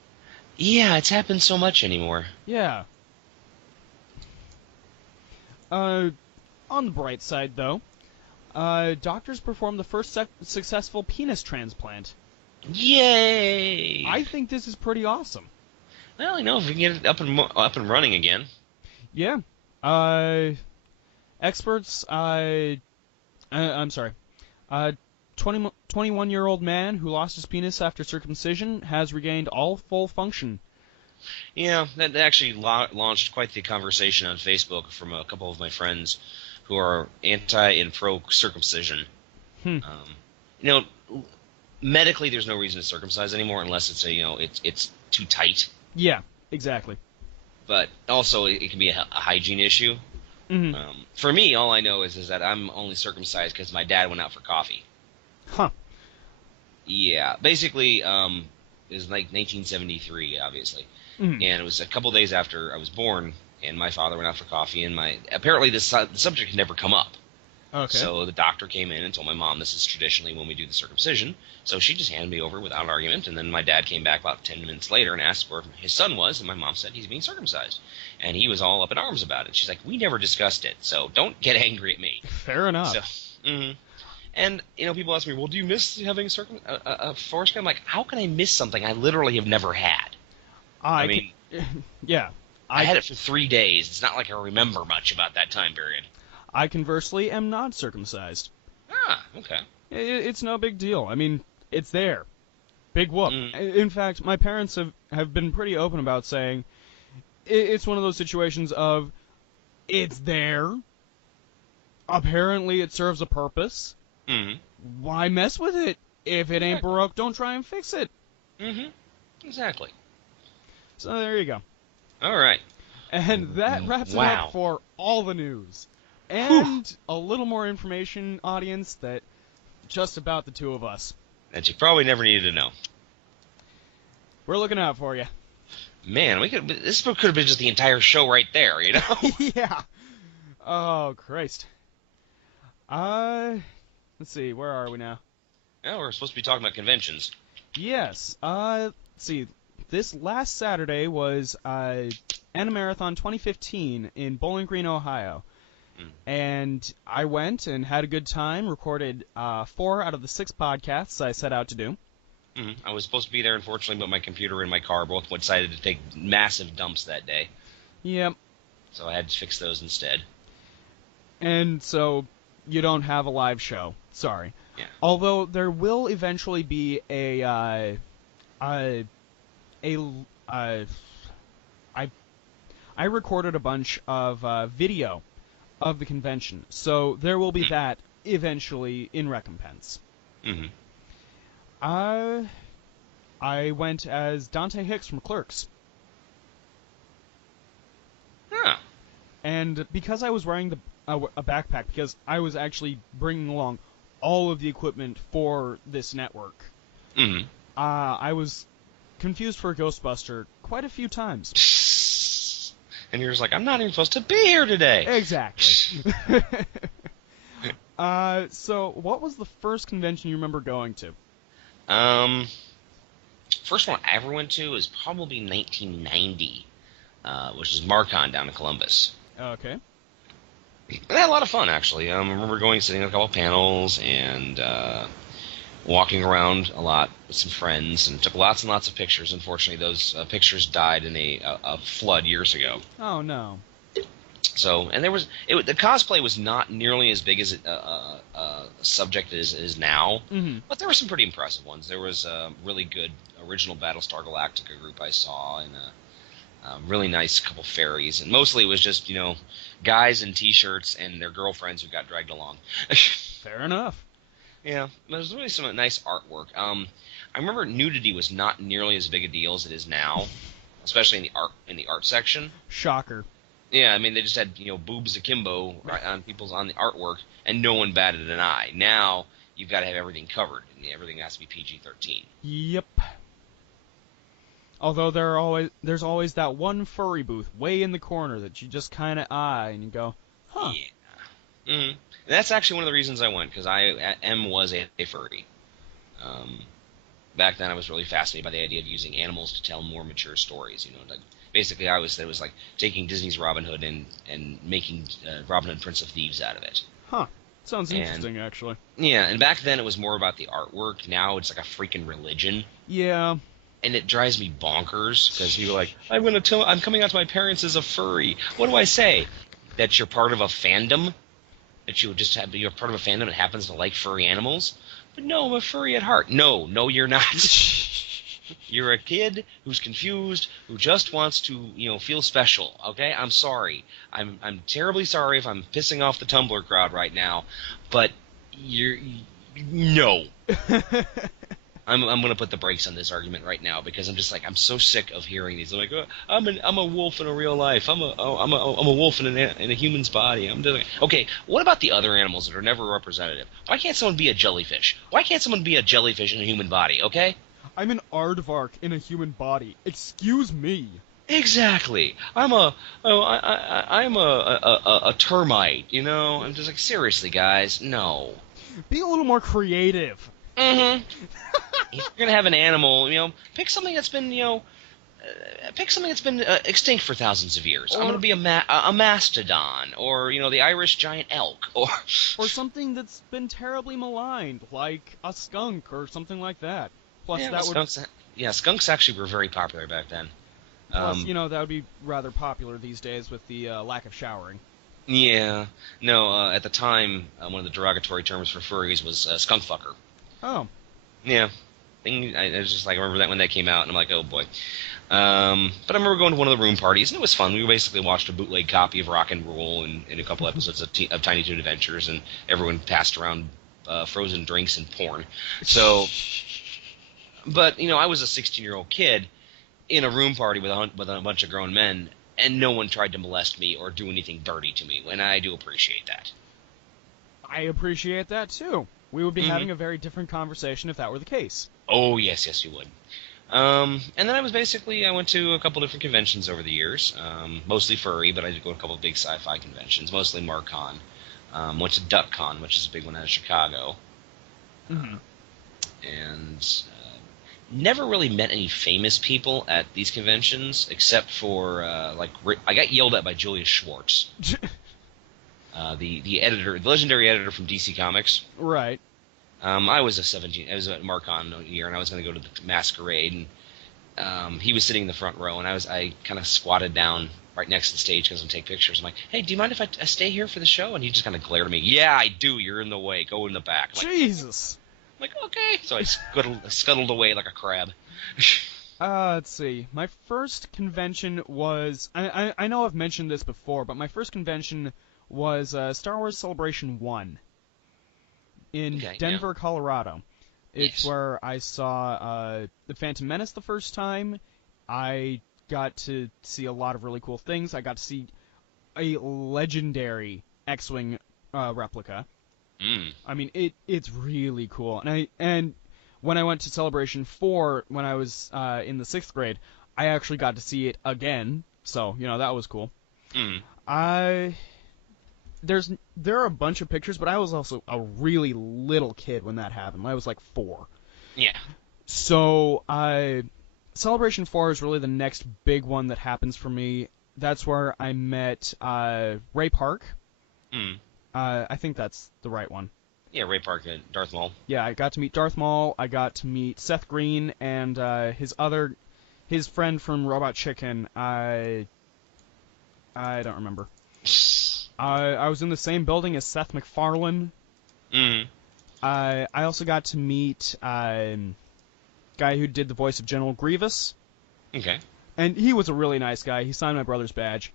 Yeah, it's happened so much anymore. Yeah. On the bright side, though, doctors performed the first successful penis transplant. Yay! I think this is pretty awesome. Well, if we can get it up and running again. Yeah. Experts, I'm sorry. 21-year-old man who lost his penis after circumcision has regained all full function. Yeah, that actually launched quite the conversation on Facebook from a couple of my friends who are anti and pro circumcision. Medically, there's no reason to circumcise anymore unless it's too tight. Yeah, exactly. But also, it can be a hygiene issue. Mm-hmm. For me, all I know is that I'm only circumcised because my dad went out for coffee. Huh. Yeah, basically, it was like 1973, obviously, Mm-hmm. and it was a couple days after I was born, and my father went out for coffee, and apparently the subject had never come up. Okay. So the doctor came in and told my mom this is traditionally when we do the circumcision. So she just handed me over without argument, and then my dad came back about 10 minutes later and asked where his son was, and my mom said he's being circumcised. And he was all up in arms about it. She's like, we never discussed it, so don't get angry at me. Fair enough. So, And, people ask me, well, do you miss having a foreskin? I'm like, how can I miss something I literally have never had? I mean, yeah. I had it for 3 days. It's not like I remember much about that time period. I conversely am not circumcised. Ah, okay. It's no big deal. I mean, it's there. Big whoop. In fact, my parents have been pretty open about saying it's one of those situations of it's there. Apparently it serves a purpose. Mm-hmm. Why mess with it? If it ain't broke, don't try and fix it. Mm-hmm. Exactly. So there you go. All right. And that wraps it up for all the news. And a little more information, audience, that just about the two of us. That you probably never needed to know. We're looking out for you. Man, this could have been just the entire show right there, Yeah. Oh, Christ. Let's see, where are we now? Yeah, we're supposed to be talking about conventions. Yes. Let's see. This last Saturday was Animarathon 2015 in Bowling Green, Ohio. And I went and had a good time, recorded 4 out of the 6 podcasts I set out to do. I was supposed to be there, unfortunately, but my computer and my car both decided to take massive dumps that day. Yep. So I had to fix those instead. And so you don't have a live show. Sorry. Yeah. Although there will eventually be I recorded a bunch of video of the convention, so there will be that eventually in recompense. Mm-hmm. I went as Dante Hicks from Clerks. Huh. And because I was wearing a backpack, because I was actually bringing along all of the equipment for this network, I was confused for a Ghostbuster quite a few times. And you're just like, I'm not even supposed to be here today. Exactly. So, what was the first convention you remember going to? First one I ever went to was probably 1990, which is Marcon down in Columbus. Okay. I had a lot of fun, actually. I remember sitting on a couple of panels and walking around a lot with some friends, and took lots and lots of pictures. Unfortunately, those pictures died in a flood years ago. Oh, no. So, and the cosplay was not nearly as big as a subject as it is now, but there were some pretty impressive ones. There was a really good original Battlestar Galactica group I saw, and a really nice couple fairies, and mostly it was just, guys in T-shirts and their girlfriends who got dragged along. Fair enough. Yeah, there was really some nice artwork. I remember nudity was not nearly as big a deal as it is now, especially in the art section. Shocker. Yeah, I mean, they just had, boobs akimbo on the artwork, and no one batted an eye. Now, you've got to have everything covered, and everything has to be PG-13. Yep. Although there's always that one furry booth way in the corner that you just kind of eye, and you go, huh. Yeah. Mm-hmm. And that's actually one of the reasons I went, because I was a furry. back then I was really fascinated by the idea of using animals to tell more mature stories. Like basically it was like taking Disney's Robin Hood and making Robin Hood Prince of Thieves out of it. Huh. Sounds interesting, actually. Yeah, and back then it was more about the artwork. Now it's like a freaking religion. Yeah. And it drives me bonkers because you're like, I'm coming out to my parents as a furry. What do I say? That you're part of a fandom? That you're part of a fandom that happens to like furry animals? But no, I'm a furry at heart. No, you're not. You're a kid who's confused, who just wants to, feel special. Okay, I'm sorry. I'm terribly sorry if I'm pissing off the Tumblr crowd right now, but no. I'm going to put the brakes on this argument right now because I'm just like I'm so sick of hearing these. I'm like, I'm a wolf in a real life. I'm a wolf in a human's body. I'm just like, okay, what about the other animals that are never representative? Why can't someone be a jellyfish? Why can't someone be a jellyfish in a human body? Okay. I'm an aardvark in a human body. Excuse me. Exactly. I'm a termite. I'm just like seriously, guys, no. Be a little more creative. Mm-hmm. If you're gonna have an animal, pick something that's been, extinct for thousands of years. I'm gonna be a mastodon, or the Irish giant elk, or something that's been terribly maligned, like a skunk or something like that. Plus, skunks actually were very popular back then. Plus, that would be rather popular these days with the lack of showering. Yeah. No, at the time, one of the derogatory terms for furries was skunk fucker. Oh. Yeah. I was just like, I remember that when that came out, and I'm like, oh boy. But I remember going to one of the room parties, and it was fun. We basically watched a bootleg copy of Rock and Roll and a couple episodes of Tiny Toon Adventures, and everyone passed around frozen drinks and porn. So, but I was a 16-year-old kid in a room party with a bunch of grown men, and no one tried to molest me or do anything dirty to me, and I do appreciate that. I appreciate that too. We would be having a very different conversation if that were the case. Oh, yes, you would. And then I went to a couple different conventions over the years, mostly furry, but I did go to a couple of big sci-fi conventions, mostly MarCon. Went to DuckCon, which is a big one out of Chicago. Mm-hmm. And never really met any famous people at these conventions, except for, I got yelled at by Julius Schwartz. The editor, the legendary editor from DC Comics. Right. I was at MarCon year, and I was going to go to the masquerade, and he was sitting in the front row, and I kind of squatted down right next to the stage because I'm take pictures. I'm like, hey, do you mind if I stay here for the show? And he just kind of glared at me. Yeah, I do. You're in the way. Go in the back. Jesus. I'm like, okay. So I scuttled away like a crab. Let's see. My first convention was... I know I've mentioned this before, but my first convention was Star Wars Celebration 1 in Denver, Colorado. It's where I saw The Phantom Menace the first time. I got to see a lot of really cool things. I got to see a legendary X-Wing replica. I mean, it's really cool. And when I went to Celebration 4 when I was in the 6th grade, I actually got to see it again. So, that was cool. There are a bunch of pictures, but I was also a really little kid when that happened. I was like 4. Yeah. So, Celebration 4 is really the next big one that happens for me. That's where I met Ray Park. I think that's the right one. Yeah, Ray Park, Darth Maul. Yeah, I got to meet Darth Maul. I got to meet Seth Green and his friend from Robot Chicken. I don't remember. I was in the same building as Seth MacFarlane. I also got to meet guy who did the voice of General Grievous. Okay. And he was a really nice guy. He signed my brother's badge.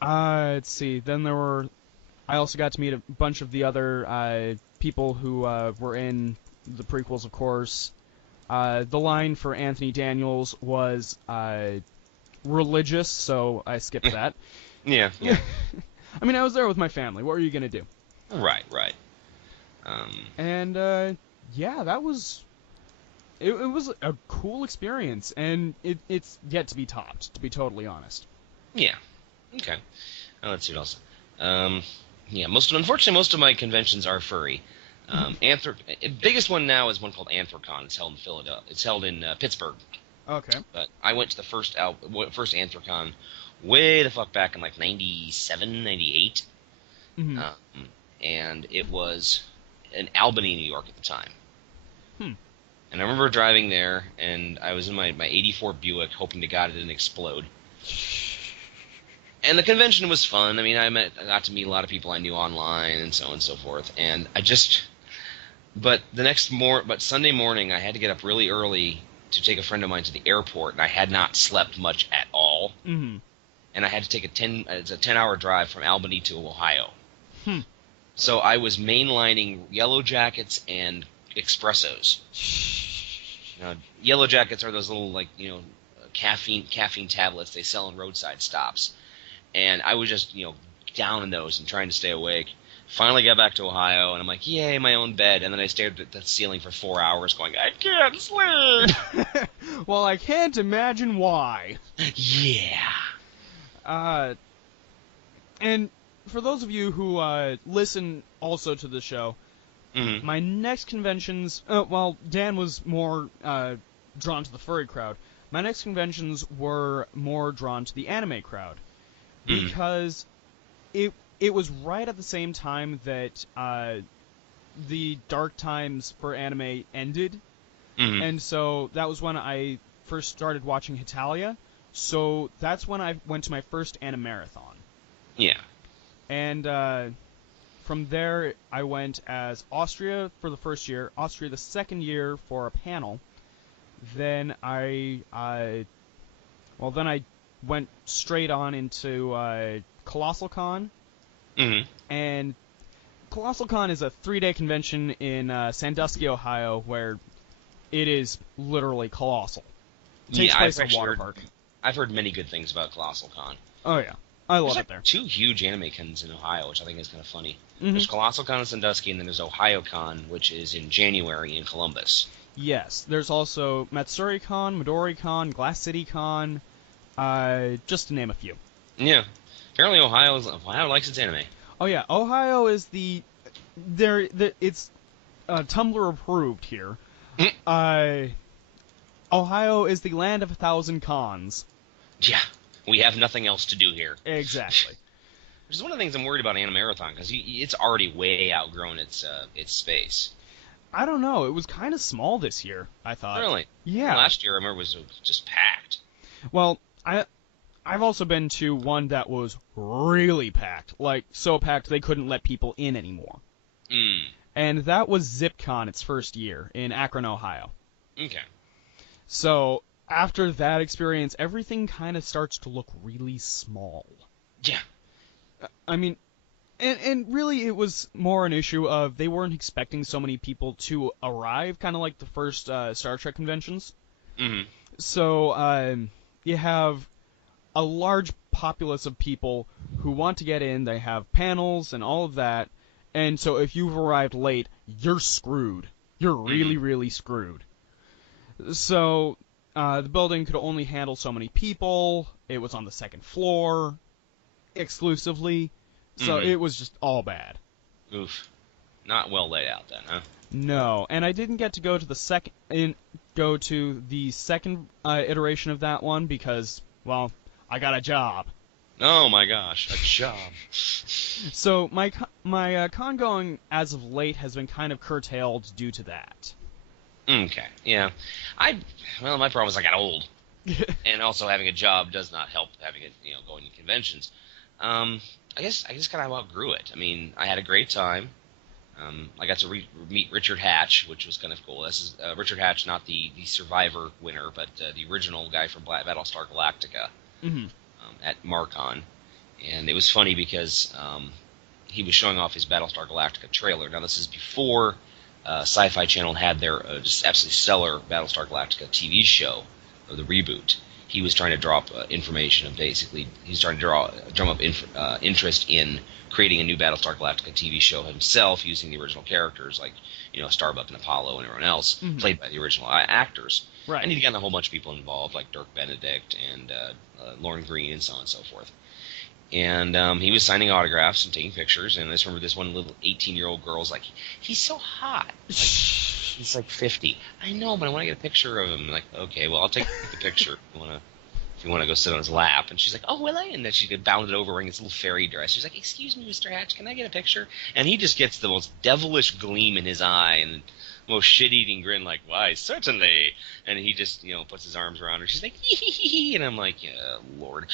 Let's see. Then I also got to meet a bunch of the other people who were in the prequels, of course. The line for Anthony Daniels was religious, so I skipped that. Yeah. I mean, I was there with my family. What were you going to do? Right. And, that was... It was a cool experience, and it's yet to be topped, to be totally honest. Yeah. Okay. Let's see what else. Unfortunately, most of my conventions are furry. Biggest one now is one called Anthrocon. It's held in Philadelphia. It's held in Pittsburgh. Okay. But I went to the first Anthrocon way the fuck back in like 97, 98. Mm-hmm. And it was in Albany, New York at the time. Hmm. And I remember driving there, and I was in my 84 Buick, hoping to God it didn't explode. And the convention was fun. I mean, I got to meet a lot of people I knew online and so on and so forth. And but Sunday morning, I had to get up really early to take a friend of mine to the airport, and I had not slept much at all. Mm-hmm. And I had to take it's a 10-hour drive from Albany to Ohio. Hmm. So I was mainlining Yellow Jackets and espressos. Yellow Jackets are those little, like, caffeine tablets they sell in roadside stops. And I was just, down in those and trying to stay awake. Finally got back to Ohio, and I'm like, yay, my own bed. And then I stared at the ceiling for 4 hours going, I can't sleep! Well, I can't imagine why. Yeah. And for those of you who listen also to the show, Mm-hmm. my next conventions, Dan was more drawn to the furry crowd. My next conventions were more drawn to the anime crowd, because it was right at the same time that the dark times for anime ended, and so that was when I first started watching Hitalia. So that's when I went to my first Animarathon. Yeah. And from there, I went as Austria for the first year, Austria the second year for a panel. Then I went straight on into Colossal Con. Mm-hmm. And Colossal Con is a 3-day convention in Sandusky, Ohio, where it is literally colossal. It takes place at a water park. I've heard many good things about Colossal Con. Oh, yeah. I love There's it there. 2 huge anime cons in Ohio, which I think is kind of funny. Mm-hmm. There's Colossal Con in Sandusky, and then there's Ohio Con, which is in January in Columbus. Yes. There's also Matsuri Con, Midori Con, Glass City Con, just to name a few. Yeah. Apparently Ohio likes its anime. Oh, yeah. Ohio is it's Tumblr approved here. Ohio is the land of 1,000 cons. Yeah. We have nothing else to do here. Exactly. Which is one of the things I'm worried about Animarathon, because it's already way outgrown its space. I don't know. It was kind of small this year, I thought. Really? Yeah. Last year, I remember, was just packed. Well, I've also been to one that was really packed. Like, so packed they couldn't let people in anymore. Mm. And that was ZipCon its first year in Akron, Ohio. Okay. So, after that experience, everything kind of starts to look really small. Yeah. I mean, and really it was more an issue of they weren't expecting so many people to arrive, kind of like the first Star Trek conventions. Mm-hmm. So, you have a large populace of people who want to get in, they have panels and all of that, and so if you've arrived late, you're screwed. You're really, really screwed. So, the building could only handle so many people, it was on the second floor, exclusively, so it was just all bad. Oof. Not well laid out then, huh? No, and I didn't get to go to the second iteration of that one because, well, I got a job. Oh my gosh, a job. So my con going as of late has been kind of curtailed due to that. Okay, yeah. My problem is I got old, and also having a job does not help having it, going to conventions. I guess kind of outgrew it. I mean, I had a great time. I got to meet Richard Hatch, which was kind of cool. This is Richard Hatch, not the Survivor winner, but the original guy from Battlestar Galactica at Marcon. And it was funny because he was showing off his Battlestar Galactica trailer. Now, this is before Sci-Fi Channel had their just absolutely stellar Battlestar Galactica TV show, or the reboot. He was trying to drop information of basically, he's trying to drum up interest in creating a new Battlestar Galactica TV show himself using the original characters like, Starbuck and Apollo and everyone else, played by the original actors. Right. And he'd gotten a whole bunch of people involved, like Dirk Benedict and Lauren Green and so on and so forth. And he was signing autographs and taking pictures. And I just remember this one little 18-year-old girl's like, he's so hot. Like, he's like 50. I know, but I want to get a picture of him. I'm like, okay, well, I'll take the picture if you want to go sit on his lap. And she's like, oh, will I? And then she bounded over wearing this little fairy dress. She's like, excuse me, Mr. Hatch, can I get a picture? And he just gets the most devilish gleam in his eye and the most shit-eating grin, like, why, certainly. And he just, puts his arms around her. She's like, hee hee hee hee. And I'm like, yeah, Lord.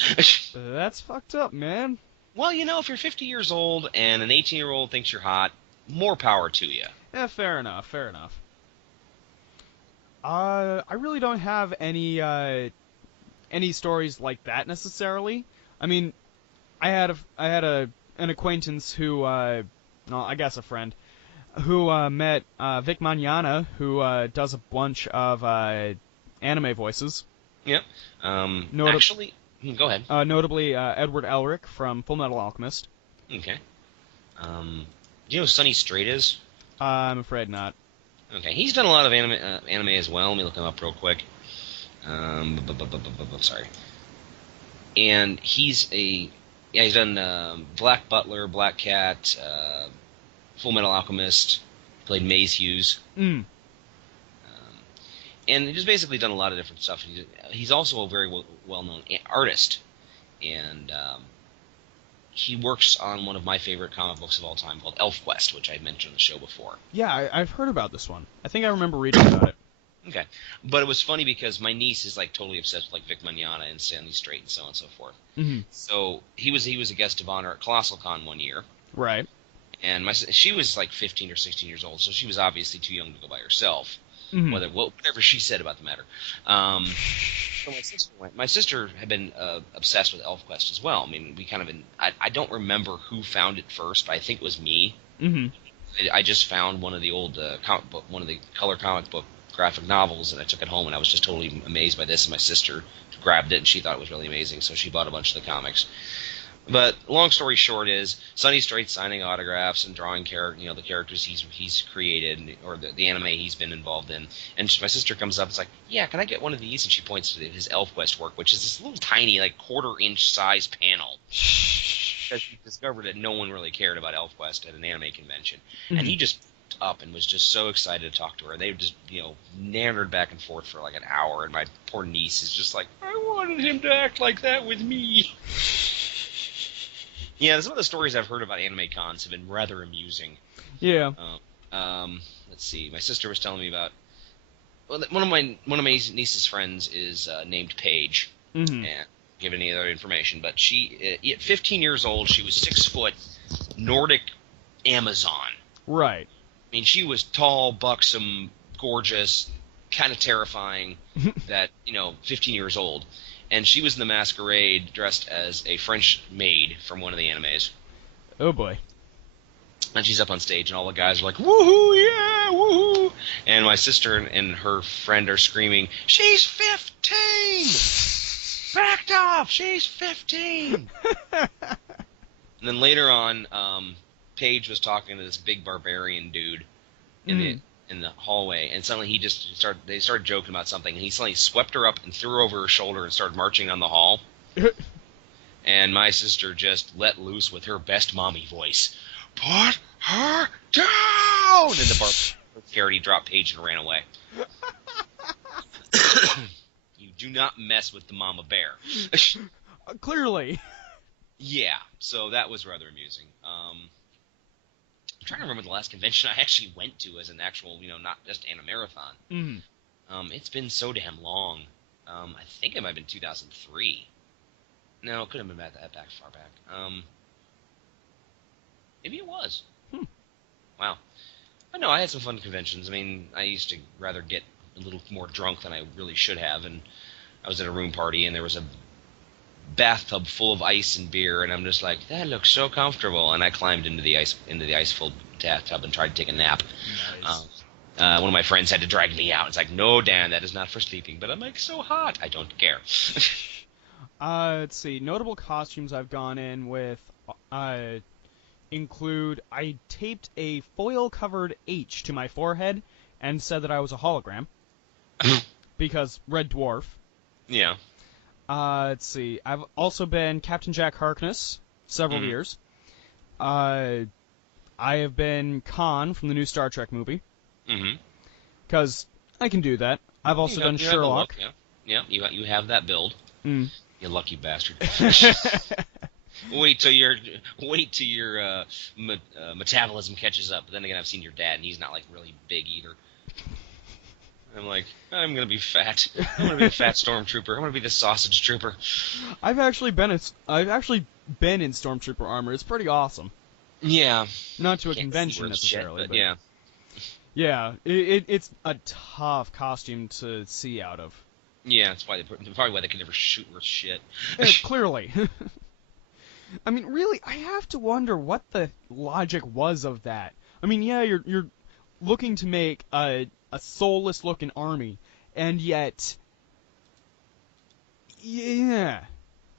That's fucked up, man. Well, if you're 50 years old and an 18-year-old thinks you're hot, more power to you. Yeah, fair enough. I really don't have any stories like that necessarily. I mean, I had an acquaintance who, I guess a friend, who met Vic Mañana, who does a bunch of anime voices. Yep. Actually, go ahead. Notably, Edward Elric from Fullmetal Alchemist. Okay. Do you know who Sonny Strait is? I'm afraid not. Okay, he's done a lot of anime as well. Let me look him up real quick. Sorry. And he's done Black Butler, Black Cat, Full Metal Alchemist, played Maze Hughes. And he's just basically done a lot of different stuff. He's also a very well-known artist, and he works on one of my favorite comic books of all time called ElfQuest, which I had mentioned on the show before. Yeah, I've heard about this one. I think I remember reading about it. Okay, but it was funny because my niece is like totally obsessed with like Vic Mañana and Stanley Strait and so on and so forth. Mm-hmm. So he was a guest of honor at Colossal Con one year. Right. And she was like 15 or 16 years old, so she was obviously too young to go by herself. Mm-hmm. Whatever she said about the matter. So my sister went. My sister had been obsessed with ElfQuest as well. I mean, we kind of I don't remember who found it first, but I think it was me. Mm-hmm. I just found one of the old one of the color comic book graphic novels, and I took it home, and I was just totally amazed by this. And my sister grabbed it, and she thought it was really amazing, so she bought a bunch of the comics. But long story short is Sonny Strait signing autographs and drawing the characters he's created or the anime he's been involved in. And my sister comes up and is like, yeah, can I get one of these? And she points to his ElfQuest work, which is this little tiny, like, quarter-inch size panel. Because she discovered that no one really cared about ElfQuest at an anime convention. Mm-hmm. And he just up and was just so excited to talk to her. They just, nannered back and forth for like an hour, and my poor niece is just like, I wanted him to act like that with me. Yeah, some of the stories I've heard about anime cons have been rather amusing. Yeah. Let's see. My sister was telling me about one of my niece's friends is named Paige. Mm-hmm. And give any other information, but she, at 15 years old, she was 6 foot, Nordic Amazon. Right. I mean, she was tall, buxom, gorgeous, kind of terrifying. That 15 years old. And she was in the masquerade dressed as a French maid from one of the animes. Oh, boy. And she's up on stage, and all the guys are like, woohoo, yeah, woohoo! And my sister and her friend are screaming, she's 15! Backed off! She's 15! And then later on, Paige was talking to this big barbarian dude in the hallway, and suddenly they started joking about something, and he suddenly swept her up and threw her over her shoulder and started marching down the hall. And my sister just let loose with her best mommy voice. Put her down! And the barbarian dropped Paige and ran away. You do not mess with the mama bear. Clearly. Yeah, so that was rather amusing. I'm trying to remember the last convention I actually went to as an actual, not just Animarathon. Mm-hmm. It's been so damn long. I think it might have been 2003. No, it couldn't have been that far back. Maybe it was. Wow. But no, I had some fun conventions. I mean, I used to rather get a little more drunk than I really should have, and I was at a room party, and there was a bathtub full of ice and beer, and I'm just like, that looks so comfortable, and I climbed into the ice-filled bathtub and tried to take a nap. Nice. One of my friends had to drag me out. It's like, no, Dan, that is not for sleeping. But I'm like, so hot. I don't care. Let's see. Notable costumes I've gone in with include I taped a foil-covered H to my forehead and said that I was a hologram. Because Red Dwarf. Yeah. Let's see. I've also been Captain Jack Harkness several years. I have been Khan from the new Star Trek movie. Because I can do that. I've also done Sherlock. Yeah, you have that build. Mm. You lucky bastard. Wait till your metabolism catches up. But then again, I've seen your dad, and he's not like really big either. I'm like, I'm gonna be fat. I'm gonna be a fat stormtrooper. I'm gonna be the sausage trooper. I've actually been in stormtrooper armor. It's pretty awesome. Yeah. Not to a convention necessarily, but yeah. Yeah, it's a tough costume to see out of. Yeah, that's probably why they can never shoot worth shit. Clearly. I mean, really, I have to wonder what the logic was of that. I mean, yeah, you're looking to make a soulless looking army, and yet, yeah,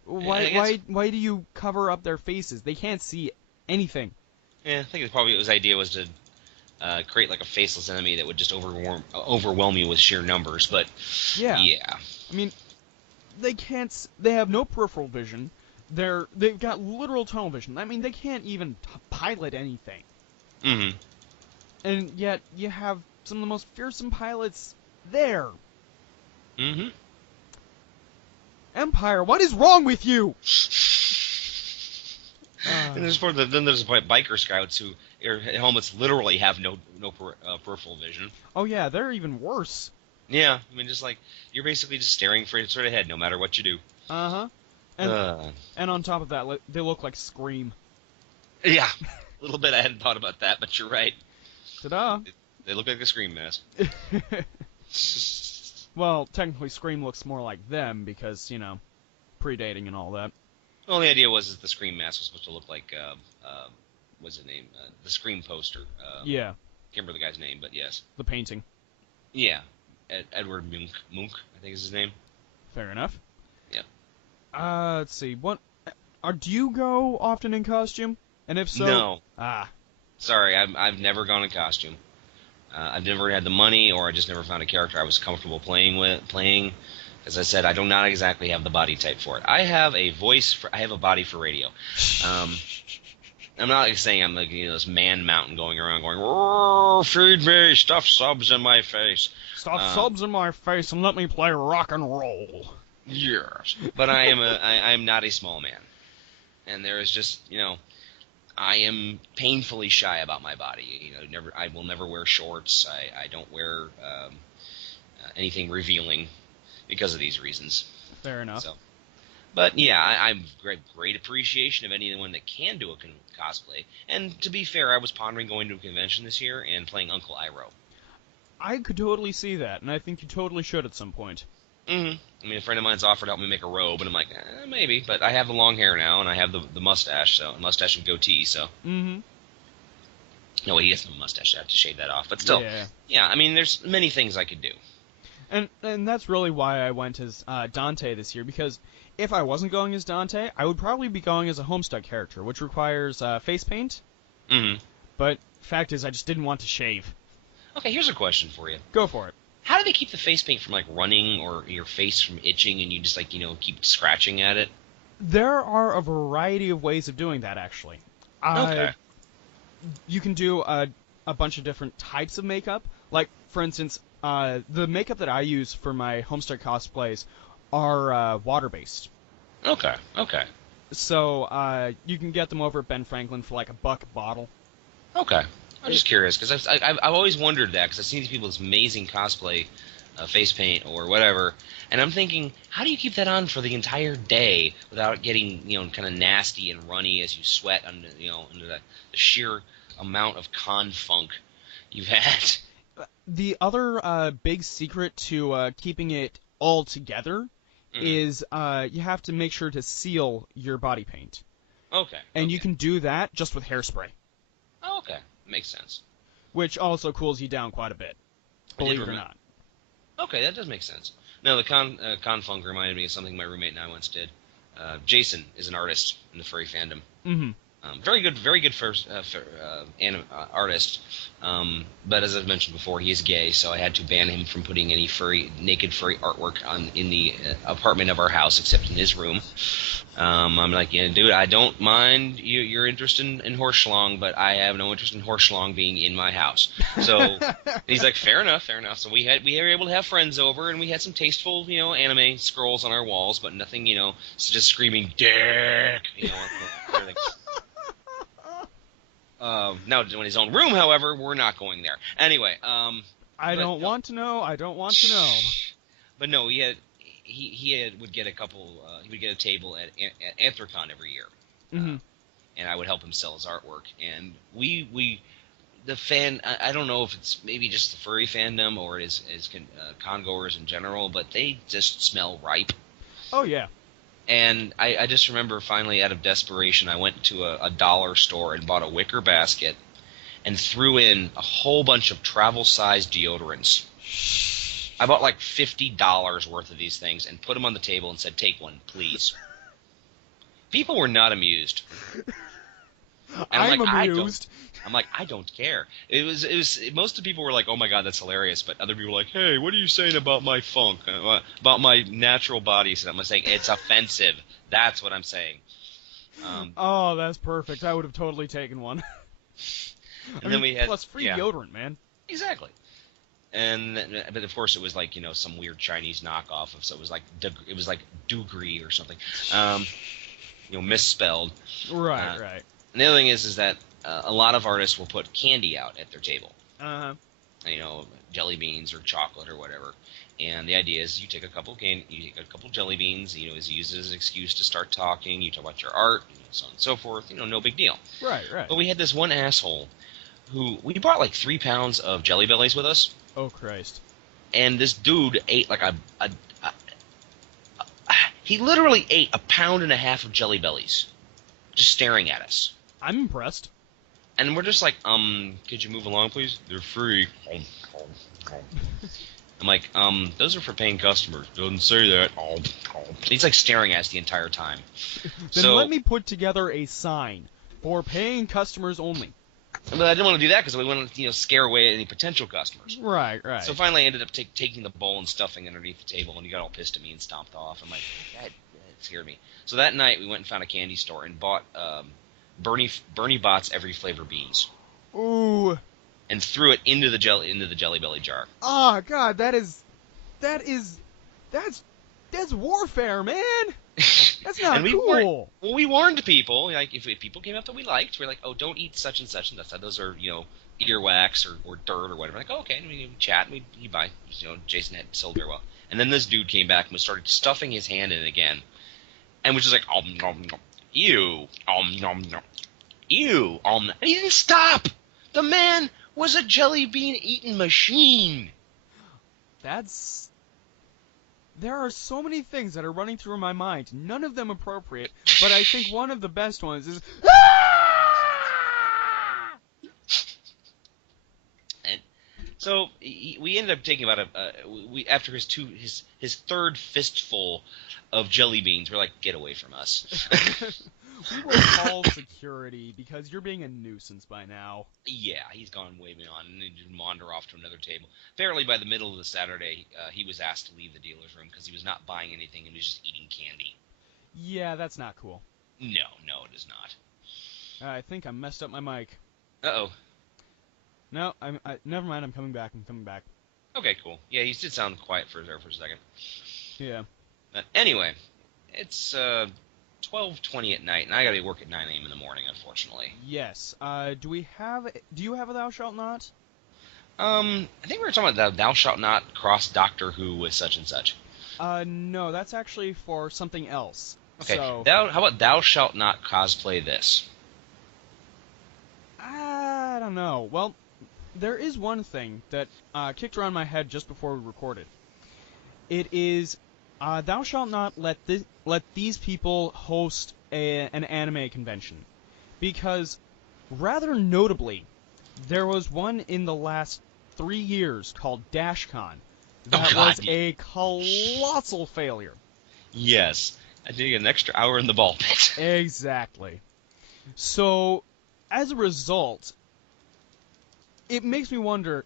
why do you cover up their faces? They can't see anything. Yeah, I think his idea was to create like a faceless enemy that would just overwhelm you with sheer numbers. But yeah, I mean, they have no peripheral vision. They've got literal tunnel vision. I mean, they can't even pilot anything. Mm-hmm. And yet, you have some of the most fearsome pilots there. Mm-hmm. Empire, what is wrong with you? And there's biker scouts who their helmets literally have no peripheral vision. Oh yeah, they're even worse. Yeah, I mean, just like you're basically just staring straight ahead, no matter what you do. Uh-huh. And on top of that, they look like Scream. Yeah, a little bit. I hadn't thought about that, but you're right. Ta-da! They look like a Scream mask. Well, technically, Scream looks more like them because, you know, predating and all that. Well, the idea was that the Scream mask was supposed to look like, what's his name? The Scream poster. Yeah. Can't remember the guy's name, but yes. The painting. Yeah. Edward Munch, I think is his name. Fair enough. Yeah. Let's see. Do you go often in costume? And if so... No. Ah. Sorry, I've never gone in costume. I've never had the money, or I just never found a character I was comfortable playing. As I said, I do not exactly have the body type for it. I have a body for radio. I'm not saying I'm like this man mountain going around going, feed me, stuff subs in my face. Stuff subs in my face and let me play rock and roll. Yes, but I'm not a small man, and there is just I am painfully shy about my body. I will never wear shorts. I don't wear anything revealing because of these reasons. Fair enough. So, but yeah, I'm great appreciation of anyone that can do a cosplay. And to be fair, I was pondering going to a convention this year and playing Uncle Iroh. I could totally see that, and I think you totally should at some point. Mm-hmm. I mean, a friend of mine's offered to help me make a robe, and I'm like, maybe. But I have the long hair now, and I have the mustache, mustache and goatee, so. Mm-hmm. No, he has no mustache. I have to shave that off. But still, yeah. I mean, there's many things I could do. And that's really why I went as Dante this year, because if I wasn't going as Dante, I would probably be going as a Homestuck character, which requires face paint. Mm-hmm. But fact is, I just didn't want to shave. Okay, here's a question for you. Go for it. How do they keep the face paint from, running or your face from itching and you just, keep scratching at it? There are a variety of ways of doing that, actually. Okay. You can do a bunch of different types of makeup. Like, for instance, the makeup that I use for my Homestuck cosplays are water-based. Okay. So you can get them over at Ben Franklin for like $1 a bottle. Okay. I'm just curious, because I've always wondered that, because I've seen these people with amazing cosplay face paint or whatever, and I'm thinking, how do you keep that on for the entire day without getting, kind of nasty and runny as you sweat under the sheer amount of con funk you've had? The other big secret to keeping it all together is you have to make sure to seal your body paint. Okay. And you can do that just with hairspray. Oh, okay. Makes sense. Which also cools you down quite a bit, believe it or not. Okay, that does make sense. No, the con funk reminded me of something my roommate and I once did. Jason is an artist in the furry fandom. Mm-hmm. Very good artist. But as I've mentioned before, he is gay, so I had to ban him from putting any naked furry artwork in the apartment of our house, except in his room. I'm like, yeah, dude, I don't mind you're interested in Horschlong, but I have no interest in Horschlong being in my house. So he's like, fair enough. So we were able to have friends over, and we had some tasteful, anime scrolls on our walls, but nothing, just screaming dick, everything. Now in his own room, however, we're not going there. Anyway, I don't want to know. But no, he would get a couple. He would get a table at Anthrocon every year, and I would help him sell his artwork. And the fan. I don't know if it's maybe just the furry fandom or it is con-goers in general, but they just smell ripe. Oh yeah. And I just remember finally, out of desperation, I went to a dollar store and bought a wicker basket and threw in a whole bunch of travel-sized deodorants. I bought like $50 worth of these things and put them on the table and said, "Take one, please." People were not amused. And I'm amused. I don't care. It was most of the people were like, "Oh my god, that's hilarious," but other people were like, "Hey, what are you saying about my funk, about my natural body?" So I'm saying it's offensive. That's what I'm saying. Oh, that's perfect. I would have totally taken one. Then we had plus free deodorant, man. Exactly. But of course it was like some weird Chinese knockoff of, so it was like Dugri or something, misspelled. Right. And the other thing is that a lot of artists will put candy out at their table. Jelly beans or chocolate or whatever. And the idea is you take a couple jelly beans, is used as an excuse to start talking. You talk about your art, so on and so forth. No big deal. Right. But we had this one asshole who we brought like 3 pounds of Jelly Bellies with us. Oh Christ! And this dude ate like he literally ate 1.5 pounds of Jelly Bellies, just staring at us. I'm impressed. And we're just like, could you move along, please? They're free. I'm like, those are for paying customers. Doesn't say that. He's like staring at us the entire time. Then let me put together a sign for paying customers only. But I didn't want to do that because we wanted to, scare away any potential customers. Right. So finally I ended up taking the bowl and stuffing underneath the table, and he got all pissed at me and stomped off. I'm like, that scared me. So that night we went and found a candy store and bought Bernie Bott's Every Flavor beans. Ooh. And threw it into the Jelly Belly jar. Oh God, that's warfare, man. That's not cool. We warned people, like if people came up that we liked, we're like, oh, don't eat such and such and that. Those are earwax or dirt or whatever. Like, oh, okay, and we chat and we buy. Jason had sold very well, and then this dude came back and started stuffing his hand in again, and was just like, nom nom, ew, nom nom, ew, and he didn't stop. The man was a jelly bean eating machine. There are so many things that are running through my mind, none of them appropriate, but I think one of the best ones is... And so we ended up taking about after his third fistful of jelly beans, we're like, get away from us. We will call security because you're being a nuisance by now. Yeah, he's gone way beyond, and he did wander off to another table. Apparently, by the middle of the Saturday, he was asked to leave the dealer's room because he was not buying anything and he was just eating candy. Yeah, that's not cool. No, it is not. I think I messed up my mic. Uh-oh. No, never mind, I'm coming back. Okay, cool. Yeah, he did sound quiet for a second. Yeah. But anyway, it's 12:20 at night, and I gotta be work at 9 a.m. in the morning, unfortunately. Yes. Do you have a Thou Shalt Not? I think we were talking about the Thou Shalt Not cross Doctor Who with such and such. No, that's actually for something else. Okay. So, how about Thou Shalt Not cosplay this? I don't know. Well, there is one thing that kicked around my head just before we recorded. It is, Thou Shalt Not let these people host an anime convention. Because, rather notably, there was one in the last 3 years called DashCon that was a colossal failure. Yes. I did get an extra hour in the ball pit. Exactly. So, as a result, it makes me wonder,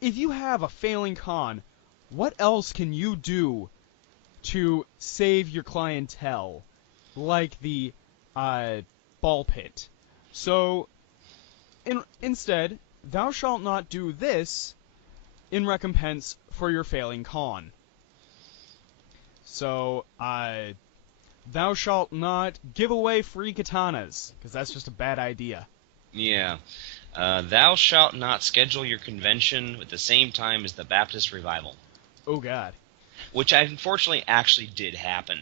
if you have a failing con, what else can you do to save your clientele, like the ball pit? So, instead, thou shalt not do this in recompense for your failing con. So, thou shalt not give away free katanas, because that's just a bad idea. Yeah. Thou shalt not schedule your convention at the same time as the Baptist revival. Oh, God. Which unfortunately actually did happen.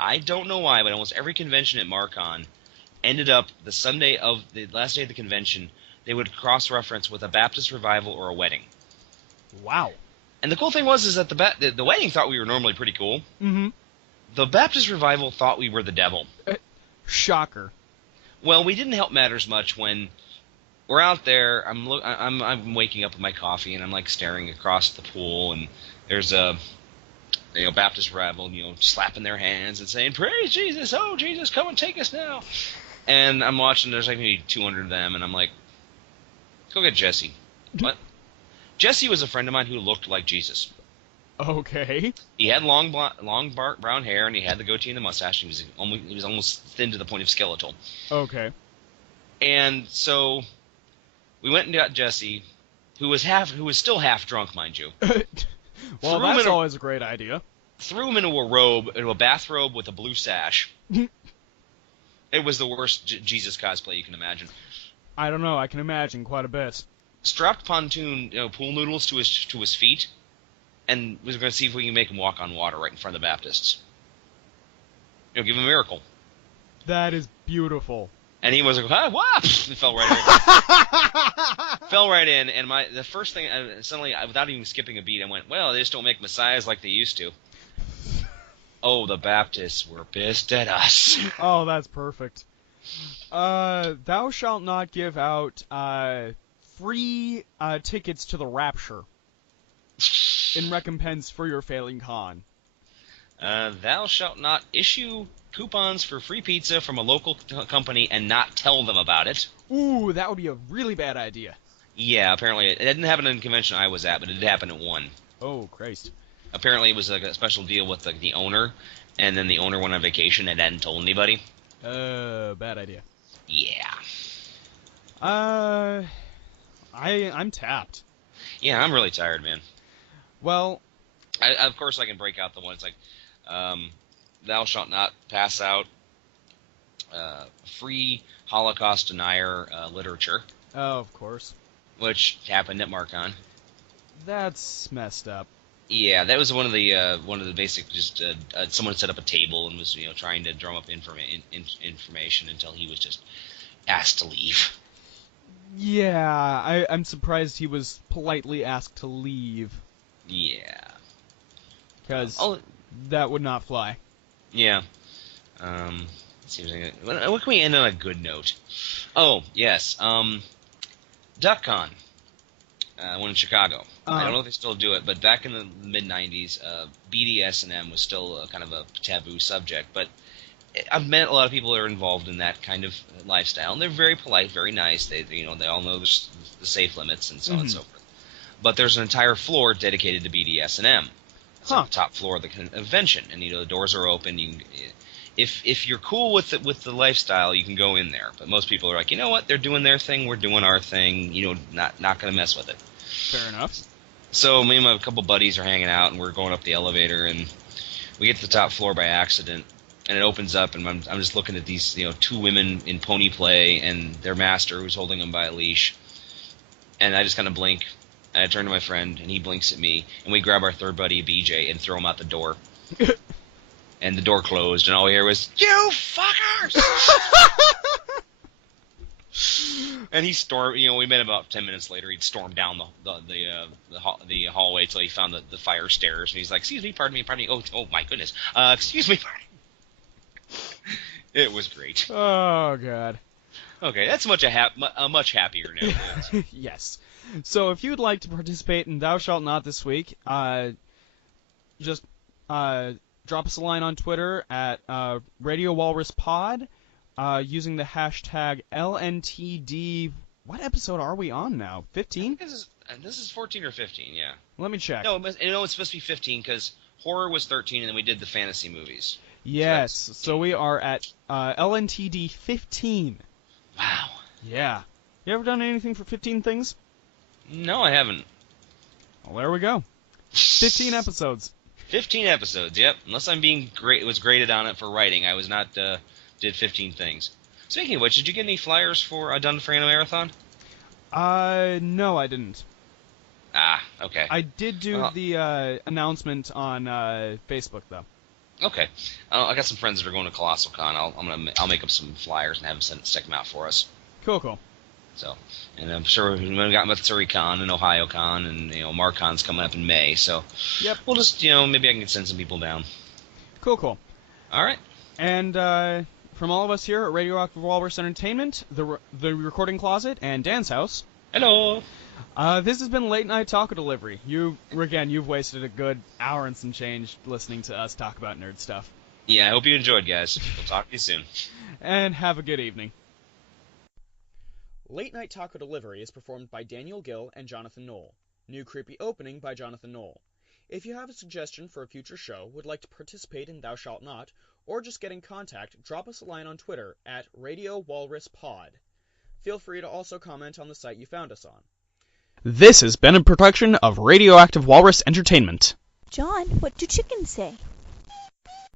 I don't know why, but almost every convention at Marcon ended up the Sunday of the last day of the convention, they would cross-reference with a Baptist revival or a wedding. Wow. And the cool thing is that the wedding thought we were normally pretty cool. Mm-hmm. The Baptist revival thought we were the devil. Shocker. Well, we didn't help matters much when we're out there. I'm waking up with my coffee and I'm like staring across the pool, and there's a Baptist revival, slapping their hands and saying, "Praise Jesus! Oh Jesus, come and take us now!" And I'm watching. There's like maybe 200 of them, and I'm like, "Go get Jesse." What? Jesse was a friend of mine who looked like Jesus. Okay. He had long brown hair, and he had the goatee and the mustache. He was almost thin to the point of skeletal. Okay. And so we went and got Jesse, who was still half drunk, mind you. Well, that's always a great idea. Threw him into a bathrobe with a blue sash. It was the worst Jesus cosplay you can imagine. I don't know. I can imagine quite a bit. Strapped pontoon pool noodles to his feet, and was going to see if we can make him walk on water right in front of the Baptists. Give him a miracle. That is beautiful. And he was like, "Whoop!" He fell right in. Fell right in, and the first thing, suddenly, without even skipping a beat, I went, "Well, they just don't make messiahs like they used to." Oh, the Baptists were pissed at us. Oh, that's perfect. Thou shalt not give out free tickets to the Rapture in recompense for your failing con. Thou shalt not issue coupons for free pizza from a local company and not tell them about it. Ooh, that would be a really bad idea. Yeah, apparently it didn't happen in a convention I was at, but it did happen at one. Oh, Christ. Apparently it was like a special deal with the owner, and then the owner went on vacation and hadn't told anybody. Bad idea. Yeah. I'm tapped. Yeah, I'm really tired, man. Well, of course I can break out the one. It's like, thou shalt not pass out free Holocaust denier literature. Oh, of course. Which happened at Marcon. That's messed up. Yeah, that was one of the basic. Just someone set up a table and was trying to drum up information until he was just asked to leave. Yeah, I'm surprised he was politely asked to leave. Yeah. Because that would not fly. Yeah. Seems like what can we end on a good note? Oh, yes. DuckCon. One in Chicago. I don't know if they still do it, but back in the mid-'90s, BDSM was still kind of a taboo subject. But I've met a lot of people that are involved in that kind of lifestyle, and they're very polite, very nice. They all know the safe limits and so on and so forth. But there's an entire floor dedicated to BDSM. It's on the top floor of the convention, and the doors are open. If you're cool with the lifestyle, you can go in there. But most people are like, you know what? They're doing their thing. We're doing our thing. Not going to mess with it. Fair enough. So me and my couple buddies are hanging out, and we're going up the elevator, and we get to the top floor by accident, and it opens up, and I'm just looking at these two women in pony play and their master who's holding them by a leash, and I just kind of blink, and I turn to my friend, and he blinks at me, and we grab our third buddy BJ and throw him out the door. And the door closed, and all we hear was, "You fuckers!" And he stormed. We met about 10 minutes later. He'd stormed down the hallway till he found the fire stairs, and he's like, "Excuse me, pardon me. Oh my goodness. Excuse me, pardon." It was great. Oh God. Okay, that's a much happier note. Yes. So if you'd like to participate in Thou Shalt Not this week, just drop us a line on Twitter at Radio Walrus Pod, using the hashtag LNTD. What episode are we on now? 15? This is 14 or 15, yeah. Let me check. No, it's supposed to be 15 because horror was 13, and then we did the fantasy movies. Yes, so we are at LNTD 15. Wow. Yeah. You ever done anything for 15 things? No, I haven't. Well, there we go. 15 episodes. 15 episodes, yep. Unless I'm being was graded on it for writing. I was not, did 15 things. Speaking of which, did you get any flyers for Done for Anno Marathon? No, I didn't. Ah, okay. I did do the announcement on Facebook, though. Okay. I got some friends that are going to Colossal Con. I'll make up some flyers and have them stick them out for us. Cool. So, and I'm sure we've got Matsuri Con and Ohio Con and Marcon's coming up in May. So, yep. We'll just maybe I can send some people down. Cool. All right. And from all of us here at Radioactive Walrus Entertainment, the Recording Closet, and Dan's house. Hello. This has been Late Night Taco Delivery. You've wasted a good hour and some change listening to us talk about nerd stuff. Yeah, I hope you enjoyed, guys. We'll talk to you soon. And have a good evening. Late Night Taco Delivery is performed by Daniel Gill and Jonathan Knoll. New creepy opening by Jonathan Knoll. If you have a suggestion for a future show, would like to participate in Thou Shalt Not, or just get in contact, drop us a line on Twitter at Radio Walrus Pod. Feel free to also comment on the site you found us on. This has been a production of Radioactive Walrus Entertainment. John, what do chickens say?